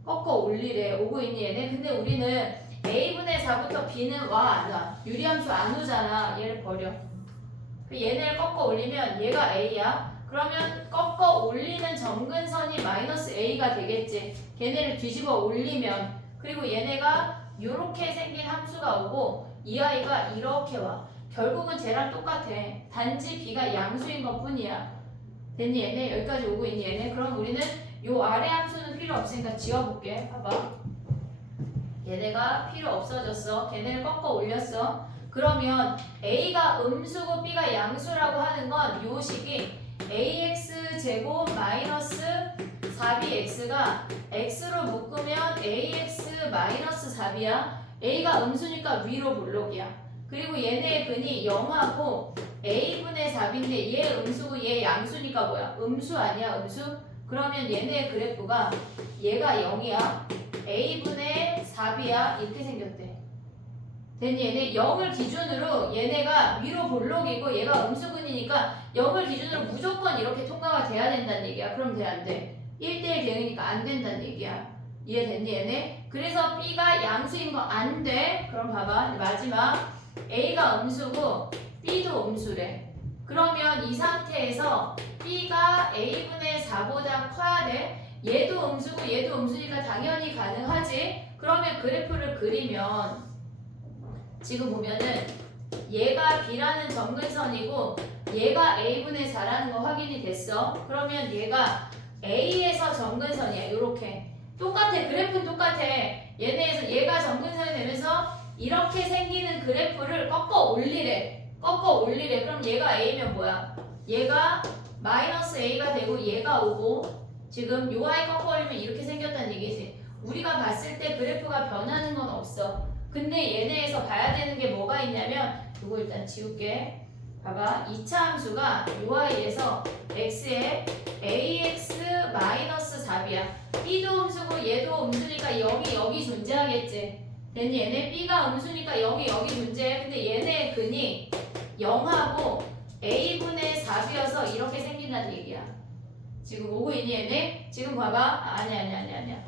꺾어 올리래. 오고 있니 얘네? 근데 우리는 a분의 4부터 b는 와 안 와. 유리함수 안 오잖아. 얘를 버려. 얘네를 꺾어 올리면 얘가 a야. 그러면 꺾어 올리는 점근선이 마이너스 a가 되겠지. 걔네를 뒤집어 올리면. 그리고 얘네가 이렇게 생긴 함수가 오고 이 아이가 이렇게 와. 결국은 쟤랑 똑같아. 단지 b가 양수인 것 뿐이야. 됐니 얘네? 여기까지 오고 있니 얘네? 그럼 우리는 요 아래 함수는 필요 없으니까 지워볼게. 봐봐. 얘네가 필요 없어졌어. 걔네를 꺾어 올렸어. 그러면 a가 음수고 b가 양수라고 하는 건 요 식이 ax제곱 마이너스 4bx가 x로 묶으면 ax 마이너스 4b야. a가 음수니까 위로 볼록이야. 그리고 얘네의 근이 0하고 a분의 4b인데 얘 음수고 얘 양수니까 뭐야? 음수 아니야 음수? 그러면 얘네의 그래프가 얘가 0이야. a분의 4b야. 이렇게 생겼대. 됐니? 얘네 0을 기준으로 얘네가 위로 볼록이고 얘가 음수근이니까 0을 기준으로 무조건 이렇게 통과가 돼야 된다는 얘기야. 그럼 돼 안 돼? 1대1 대응이니까 안 된다는 얘기야. 이해됐니 얘네? 그래서 b가 양수인 거 안 돼. 그럼 봐봐. 마지막 a가 음수고 b도 음수래. 그러면 이 상태에서 b가 a분의 4보다 커야 돼. 얘도 음수고 얘도 음수니까 당연히 가능하지. 그러면 그래프를 그리면 지금 보면은 얘가 b라는 점근선이고 얘가 a분의 4라는 거 확인이 됐어. 그러면 얘가 a에서 점근선이야. 요렇게 똑같아. 그래프는 똑같아. 얘네에서 얘가 점근선이 되면서 이렇게 생기는 그래프를 꺾어 올리래. 꺾어 올리래. 그럼 얘가 a면 뭐야? 얘가 마이너스 a가 되고 얘가 오고 지금 요 아이 꺾어 올리면 이렇게 생겼다는 얘기지. 우리가 봤을 때 그래프가 변하는 건 없어. 근데 얘네에서 봐야 되는 게 뭐가 있냐면 이거 일단 지울게. 봐봐. 2차 함수가 요 아이에서 x에 ax-4b야. b도 음수고 얘도 음수니까 0이 여기 존재하겠지. 됐니? 얘네 b가 음수니까 0이 여기 존재해. 근데 얘네의 근이 0하고 a분의 4b여서 이렇게 생긴다는 얘기야. 지금 오고 있니 얘네? 지금 봐봐. 아니야.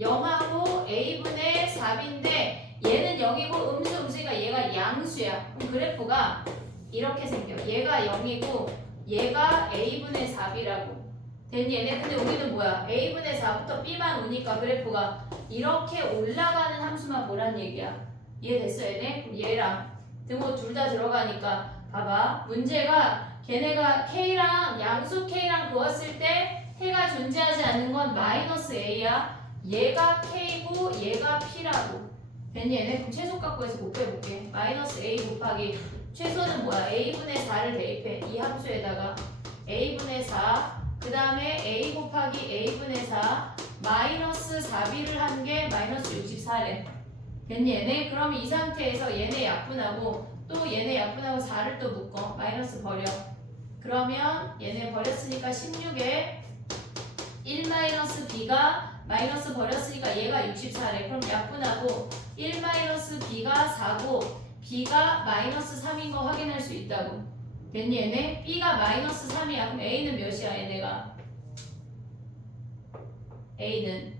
0하고 a분의 4b인데 얘는 0이고 음수니까 얘가 양수야. 그럼 그래프가 이렇게 생겨. 얘가 0이고 얘가 a분의 4b라고. 됐니 얘네? 근데 우리는 뭐야? a분의 4부터 b만 오니까 그래프가 이렇게 올라가는 함수만 보란 얘기야. 이해됐어 얘네? 그럼 얘랑 등호 둘 다 들어가니까 봐봐. 문제가 걔네가 k랑 양수 k랑 그었을 때 해가 존재하지 않는 건 마이너스 a야. 얘가 k고 얘가 p라고. 됐니 얘네? 그럼 최소값구해서 곱해볼게. 마이너스 a 곱하기 최소는 뭐야? a분의 4를 대입해. 이 함수에다가 a분의 4 그 다음에 a 곱하기 a분의 4 마이너스 4b를 한 게 마이너스 64래. 됐니 얘네? 그럼 이 상태에서 얘네 약분하고 또 얘네 약분하고 4를 또 묶어. 마이너스 버려. 그러면 얘네 버렸으니까 16에 1-b가 마이너스 버렸으니까 얘가 64래. 그럼 약분하고 1-b가 4고 b가 마이너스 3인 거 확인할 수 있다고. 됐니 얘네? b가 마이너스 3이야. 그럼 a는 몇이야 얘네가? a는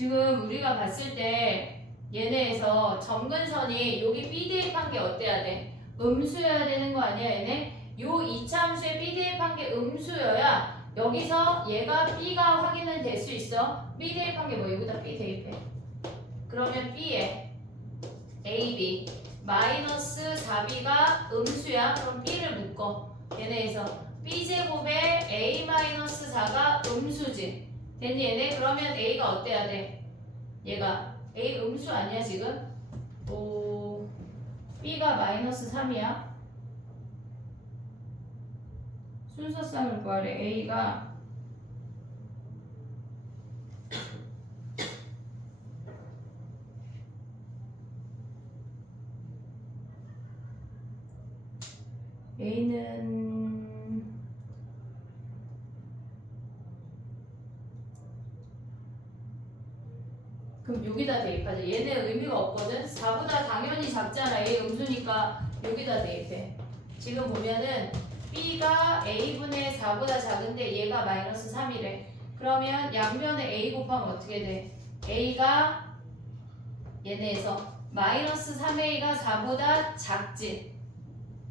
지금 우리가 봤을 때 얘네에서 점근선이 여기 B 대입한 게 어때야 돼? 음수여야 되는 거 아니야 얘네? 요 이차함수에 B 대입한 게 음수여야 여기서 얘가 B가 확인은 될 수 있어. B 대입한 게 뭐? 여기다 B 대입해. 그러면 B에 AB 마이너스 4B가 음수야. 그럼 B를 묶어. 얘네에서 B제곱에 A 마이너스 4가 음수지. 됐니 얘네? 그러면 A가 어때야 돼? 얘가 A 음수 아니야 지금? 오, B가 마이너스 3이야. 순서쌍을 구하래. A가 A는 그럼 여기다 대입하자. 얘네 의미가 없거든. 4보다 당연히 작잖아. A 음수니까 여기다 대입해. 지금 보면은 B가 A분의 4보다 작은데 얘가 마이너스 3이래. 그러면 양면에 A 곱하면 어떻게 돼? A가 얘네에서 마이너스 3A가 4보다 작지.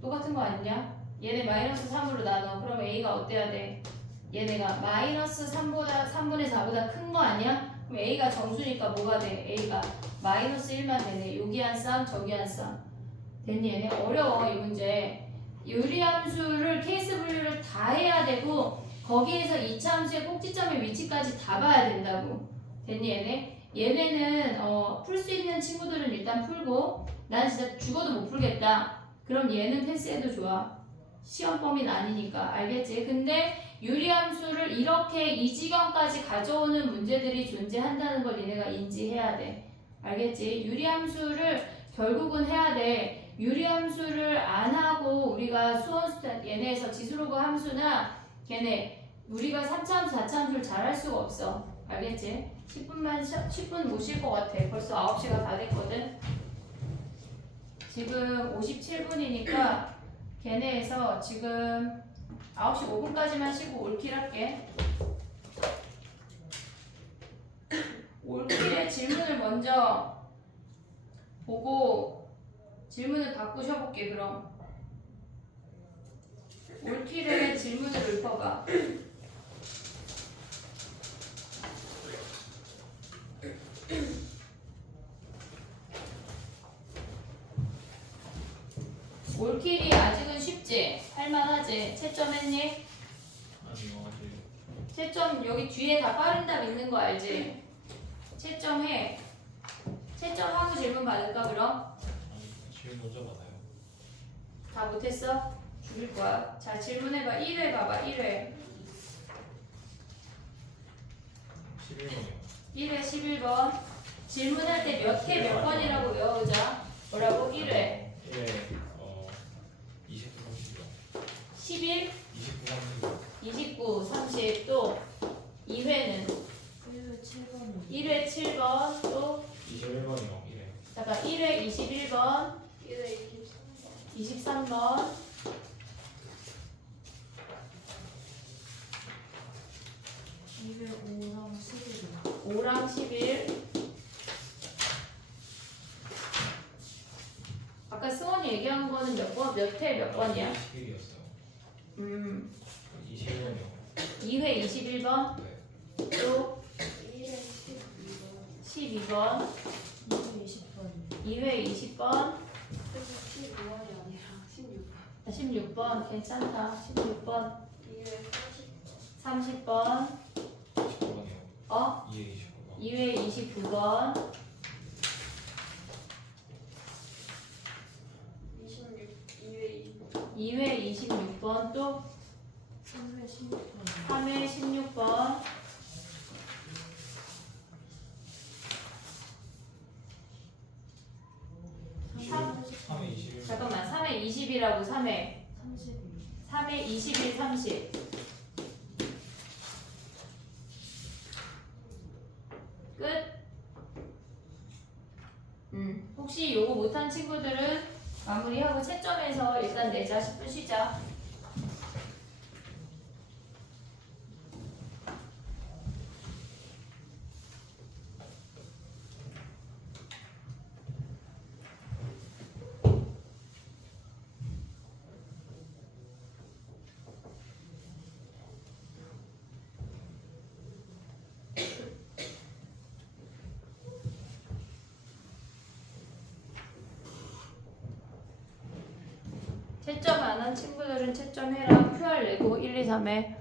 똑같은 거 아니냐? 얘네 마이너스 3으로 나눠. 그럼 A가 어때야 돼? 얘네가 마이너스 3분의 4보다 큰 거 아니야? 그럼 A가 정수니까 뭐가 돼? A가 마이너스 1만 되네. 여기 한 쌍, 저기 한 쌍. 됐니? 얘네 어려워 이 문제. 유리함수를 케이스 분류를 다 해야 되고 거기에서 이차함수의 꼭지점의 위치까지 다 봐야 된다고. 됐니 얘네? 얘네는 풀 수 있는 친구들은 일단 풀고 난 진짜 죽어도 못 풀겠다. 그럼 얘는 패스해도 좋아. 시험 범위는 아니니까. 알겠지? 근데 유리함수를 이렇게 이 지경까지 가져오는 문제들이 존재한다는 걸 니네가 인지해야 돼. 알겠지? 유리함수를 결국은 해야 돼. 유리함수를 안 하고 우리가 수원수단 얘네에서 지수로그 함수나 걔네 우리가 3차함수, 4차함수를 잘 할 수가 없어. 알겠지? 10분 못 쉴 것 같아. 벌써 9시가 다 됐거든. 지금 57분이니까 걔네에서 지금 9시 5분까지만 쉬고 올킬 할게. 올킬의 질문을 먼저 보고 질문을 바꾸셔볼게. 그럼 올킬의 질문을 읊어봐. 올킬이 아직은 쉽지? 할만하지? 채점했니? 아니요 아직. 채점 여기 뒤에 다 빠른 답 있는 거 알지? 채점해. 채점하고 질문 받을까 그럼? 아니 질문 먼저 받아요. 다 못했어? 줄일 거야. 자 질문해봐. 1회 봐봐. 1회 11번이요. 1회 11번 질문할 때 몇 회 몇 번이라고 외워보자. 뭐라고? 1회 1회 29, 30이요. 11 29, 30이요. 29 30 또 2회는 1회 7번은 1회 7번 또 21번이요. 1회. 잠깐 1회 21번 1회 23번 2회 5랑 11은 5랑 11 아까 승원이 얘기한 거는 몇 번? 몇 회 몇 번이야? 21이었어요. 21번이요. 2회 21번 네. 또 1회 12번 12번 2회 20번 2회 20번 15번이 아니라 16번 16번 괜찮다 16번 2회 30번 29번이요. 2회 29번. 2회 29번 2회 26번 또 3회 16번 3회 16번 삼- 3회 21번. 잠깐만 3회 20이라고 3회 32 3회 21 30 끝. 혹시 요거 못한 친구들은 마무리하고 채점해서 일단 내자 10분 쉬자. 채점 안 한 친구들은 채점해라. QR 내고 1, 2, 3에